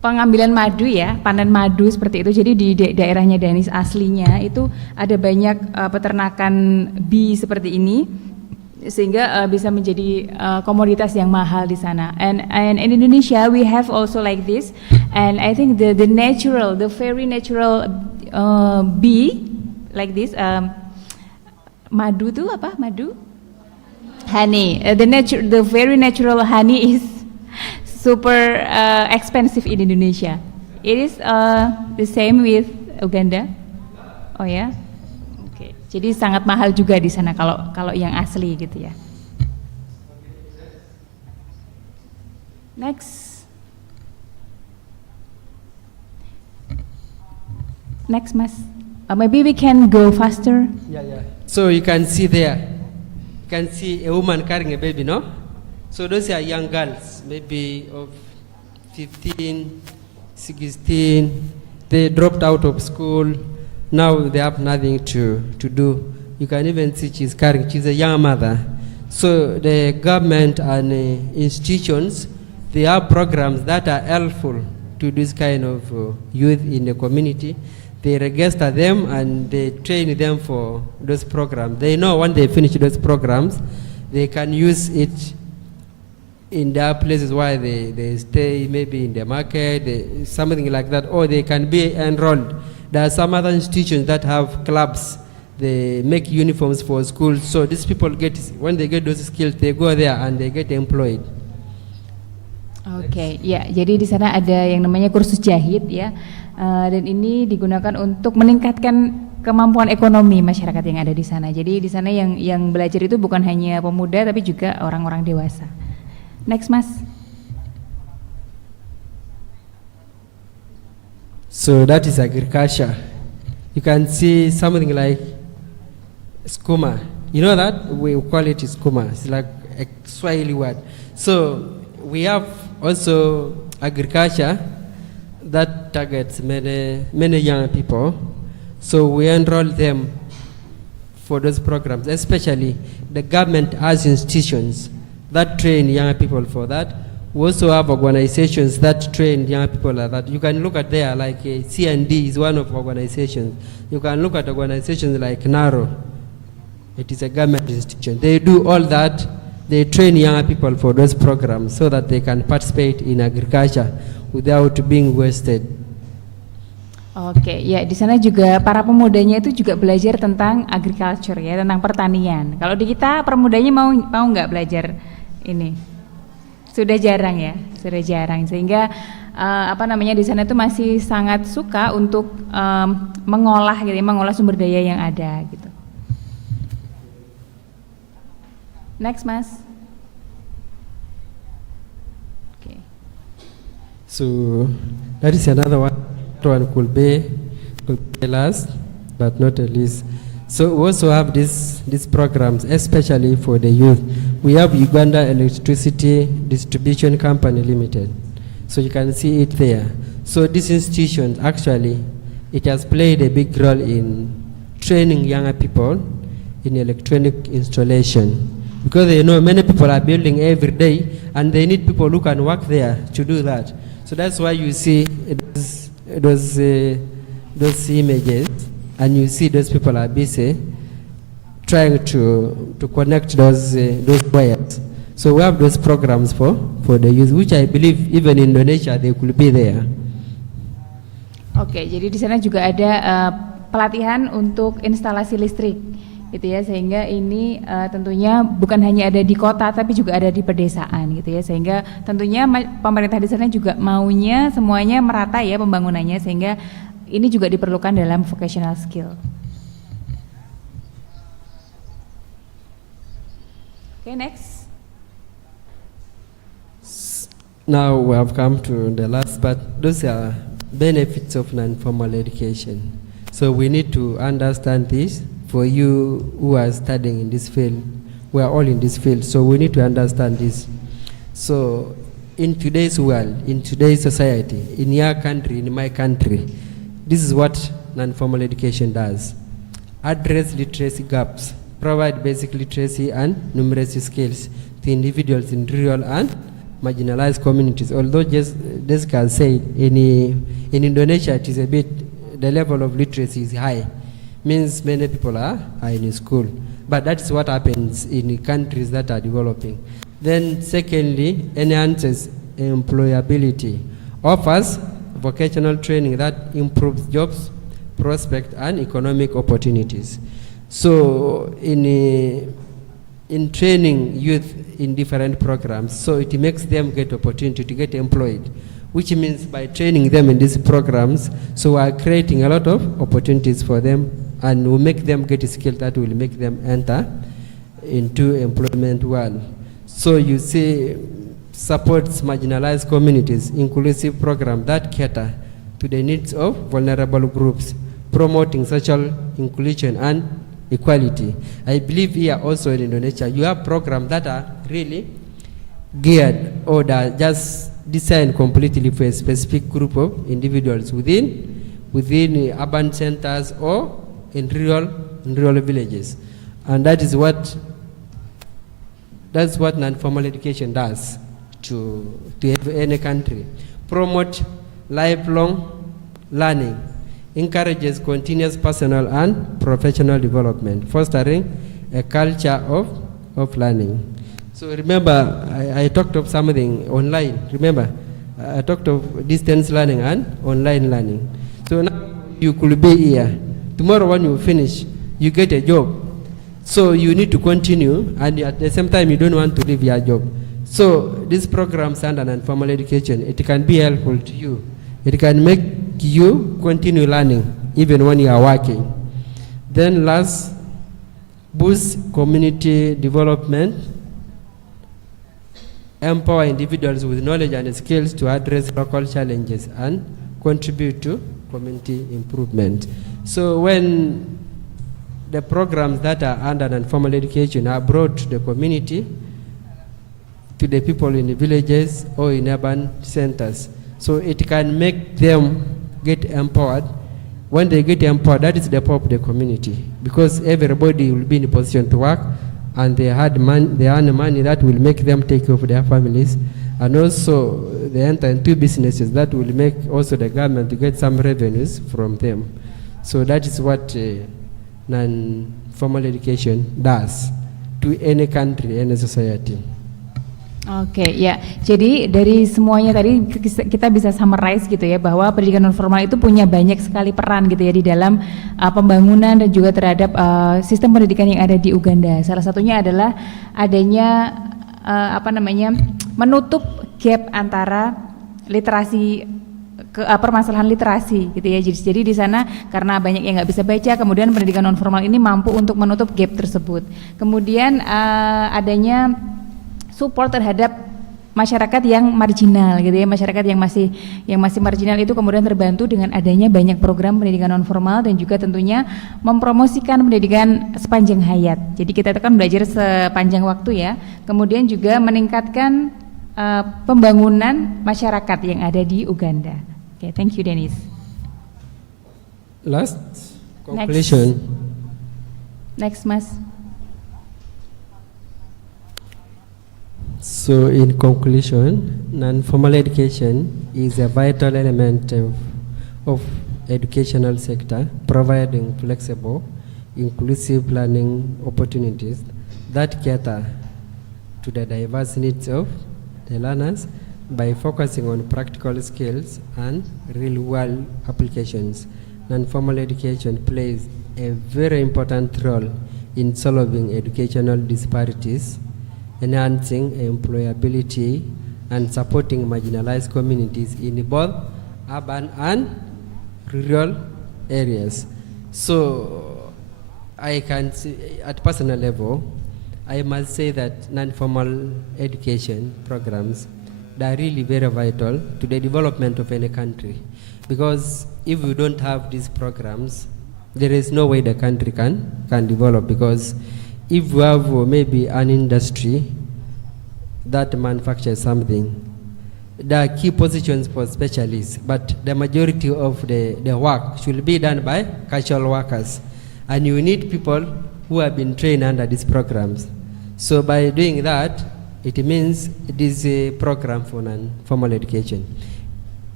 pengambilan madu ya, panen madu seperti itu. Jadi di daerahnya DENIS aslinya itu ada banyak peternakan bee seperti ini, sehingga bisa menjadi komoditas yang mahal di sana. And in Indonesia we have also like this, and I think the very natural bee like this, madu tuh apa? Madu? Honey. The very natural honey is super expensive in Indonesia. It is the same with Uganda. Oh ya. Jadi sangat mahal juga di sana kalau yang asli gitu ya. Next, Mas. Maybe we can go faster. Yeah. So you can see there, you can see a woman carrying a baby, no? So those are young girls, maybe of 15, 16. They dropped out of school. Now they have nothing to do. You can even see she's a young mother. So the government and institutions, they have programs that are helpful to this kind of youth in the community. They register them and they train them for those programs. They know when they finish those programs, they can use it in their places where they stay, maybe in the market, something like that, or they can be enrolled. There are some other institutions that have clubs. They make uniforms for schools. So these people when they get those skills, they go there and they get employed. Oke, ya. Jadi di sana ada yang namanya kursus jahit ya, dan ini digunakan untuk meningkatkan kemampuan ekonomi masyarakat yang ada di sana. Jadi di sana yang belajar itu bukan hanya pemuda tapi juga orang-orang dewasa. Next, Mas. So that is agriculture. You can see something like skuma. You know that? We call it skuma. It's like a Swahili word. So we have also agriculture that targets many young people. So we enroll them for those programs, especially the government has institutions that train young people for that. We also have organizations that train young people like that. You can look at there, like C&D is one of organizations. You can look at organizations like NARO. It is a government institution. They do all that. They train young people for those programs so that they can participate in agriculture without being wasted. Oke, ya di sana juga para pemudanya itu juga belajar tentang agriculture ya, tentang pertanian. Kalau di kita pemudanya mau nggak belajar ini? Sudah jarang ya, sudah jarang, sehingga di sana itu masih sangat suka untuk mengolah sumber daya yang ada gitu. Next, Mas. Okay. So that is another one could be last but not the least, so we also have these programs, especially for the youth. We have Uganda Electricity Distribution Company Limited. So you can see it there. So this institution, actually, it has played a big role in training younger people in electronic installation. Because they know many people are building every day, and they need people who can work there to do that. So that's why you see those images, and you see those people are busy trying to connect those wires. So we have those programs for the youth, which I believe even in Indonesia they could be there. Oke, jadi di sana juga ada pelatihan untuk instalasi listrik, gitu ya, sehingga ini tentunya bukan hanya ada di kota tapi juga ada di pedesaan, gitu ya, sehingga tentunya pemerintah di sana juga maunya semuanya merata ya pembangunannya, sehingga ini juga diperlukan dalam vocational skill. Okay, next. Now we have come to the last part. Those are benefits of non-formal education. So we need to understand this. For you who are studying in this field, we are all in this field, so we need to understand this. So in today's world, in today's society, in your country, in my country, this is what non-formal education does. Address literacy gaps, provide basic literacy and numeracy skills to individuals in rural and marginalized communities. Although DESIKA said in Indonesia it is a bit, the level of literacy is high, means many people are in school, but that's what happens in countries that are developing. Then secondly, enhances employability, offers vocational training that improves jobs, prospect and economic opportunities. So in training youth in different programs, so it makes them get opportunity to get employed, which means by training them in these programs, so we are creating a lot of opportunities for them, and we make them get a skill that will make them enter into employment world. So you see, supports marginalized communities, inclusive programs that cater to the needs of vulnerable groups, promoting social inclusion and equality. I believe here also in Indonesia, you have programs that are really geared or that are just designed completely for a specific group of individuals within urban centers or in rural villages. And that's what non-formal education does to any country. Promote lifelong learning, encourages continuous personal and professional development, fostering a culture of learning. So remember, I talked of something online. Remember, I talked of distance learning and online learning. So now you could be here. Tomorrow when you finish, you get a job. So you need to continue, and at the same time you don't want to leave your job. So these programs under non-formal education, it can be helpful to you. It can make you continue learning even when you are working. Then last, boost community development, empower individuals with knowledge and skills to address local challenges and contribute to community improvement. So when the programs that are under non-formal education are brought to the community, to the people in the villages or in urban centers, so it can make them get empowered. When they get empowered, that is the power of the community, because everybody will be in a position to work, and they earn money that will make them take care of their families, and also they enter into businesses that will make also the government to get some revenues from them. So that is what non-formal education does to any country, any society. Oke, ya. Jadi dari semuanya tadi kita bisa summarize gitu ya, bahwa pendidikan non formal itu punya banyak sekali peran gitu ya di dalam pembangunan dan juga terhadap sistem pendidikan yang ada di Uganda. Salah satunya adalah adanya menutup gap antara literasi permasalahan literasi gitu ya. Jadi di sana karena banyak yang nggak bisa baca, kemudian pendidikan non formal ini mampu untuk menutup gap tersebut. Kemudian adanya support terhadap masyarakat yang marginal gitu ya, masyarakat yang masih marginal itu kemudian terbantu dengan adanya banyak program pendidikan non formal dan juga tentunya mempromosikan pendidikan sepanjang hayat. Jadi kita akan belajar sepanjang waktu ya. Kemudian juga meningkatkan pembangunan masyarakat yang ada di Uganda. Okay, thank you Denis. Last conclusion. Next Mas. So in conclusion, non-formal education is a vital element of educational sector, providing flexible, inclusive learning opportunities that cater to the diverse needs of the learners by focusing on practical skills and real-world applications. Non-formal education plays a very important role in solving educational disparities, enhancing employability, and supporting marginalized communities in both urban and rural areas. So I can say, at personal level, I must say that non-formal education programs are really very vital to the development of any country, because if we don't have these programs, there is no way the country can develop. Because if we have maybe an industry that manufactures something, there are key positions for specialists, but the majority of the work should be done by casual workers. And you need people who have been trained under these programs. So by doing that, it means it is a program for non-formal education.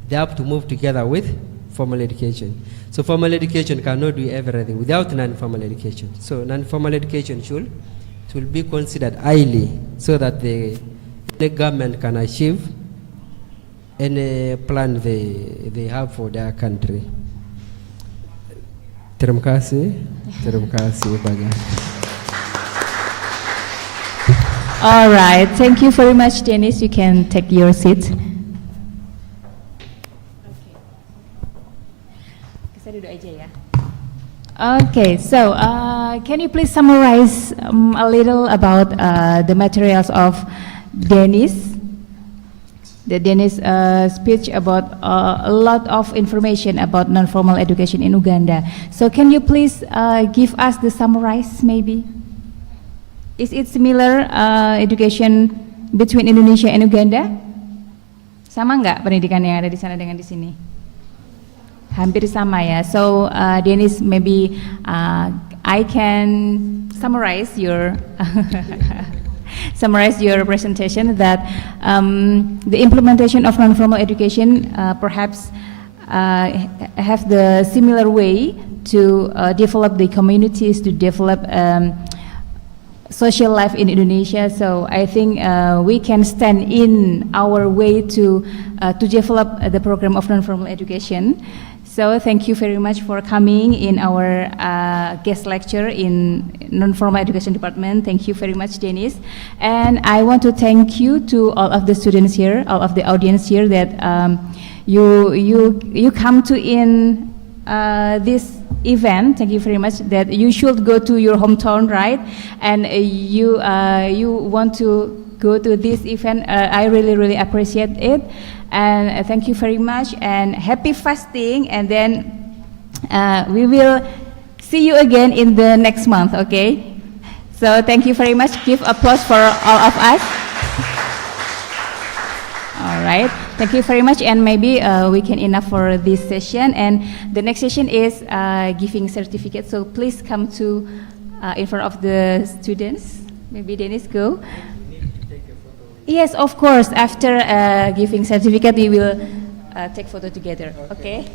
They have to move together with formal education. So formal education cannot do everything without non-formal education. So non-formal education should be considered highly so that the government can achieve any plan they have for their country. Terima kasih banyak. All right, thank you very much, Denis. You can take your seat. Saya duduk aja ya. Okay, so can you please summarize a little about the materials of Denis? The Denis speech about a lot of information about non-formal education in Uganda. So can you please give us the summarize maybe? Is it similar education between Indonesia and Uganda? Sama nggak pendidikan yang ada di sana dengan di sini? Hampir sama ya. So Denis, maybe I can summarize your presentation that the implementation of non-formal education perhaps have the similar way to develop the communities, to develop social life in Indonesia. So I think we can stand in our way to develop the program of non-formal education. So thank you very much for coming in our guest lecture in non-formal education department. Thank you very much, Denis. And I want to thank you to all of the students here, all of the audience here, that you come to in this event. Thank you very much. That you should go to your hometown, right? And you want to go to this event. I really appreciate it. And thank you very much. And happy fasting. And then we will see you again in the next month. Okay. So thank you very much. Give applause for all of us. All right. Thank you very much, and maybe we can enough for this session. And the next session is giving certificates. So please come to in front of the students. Maybe Denis go. Yes, of course. After giving certificate, we will take photo together. Okay.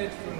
grateful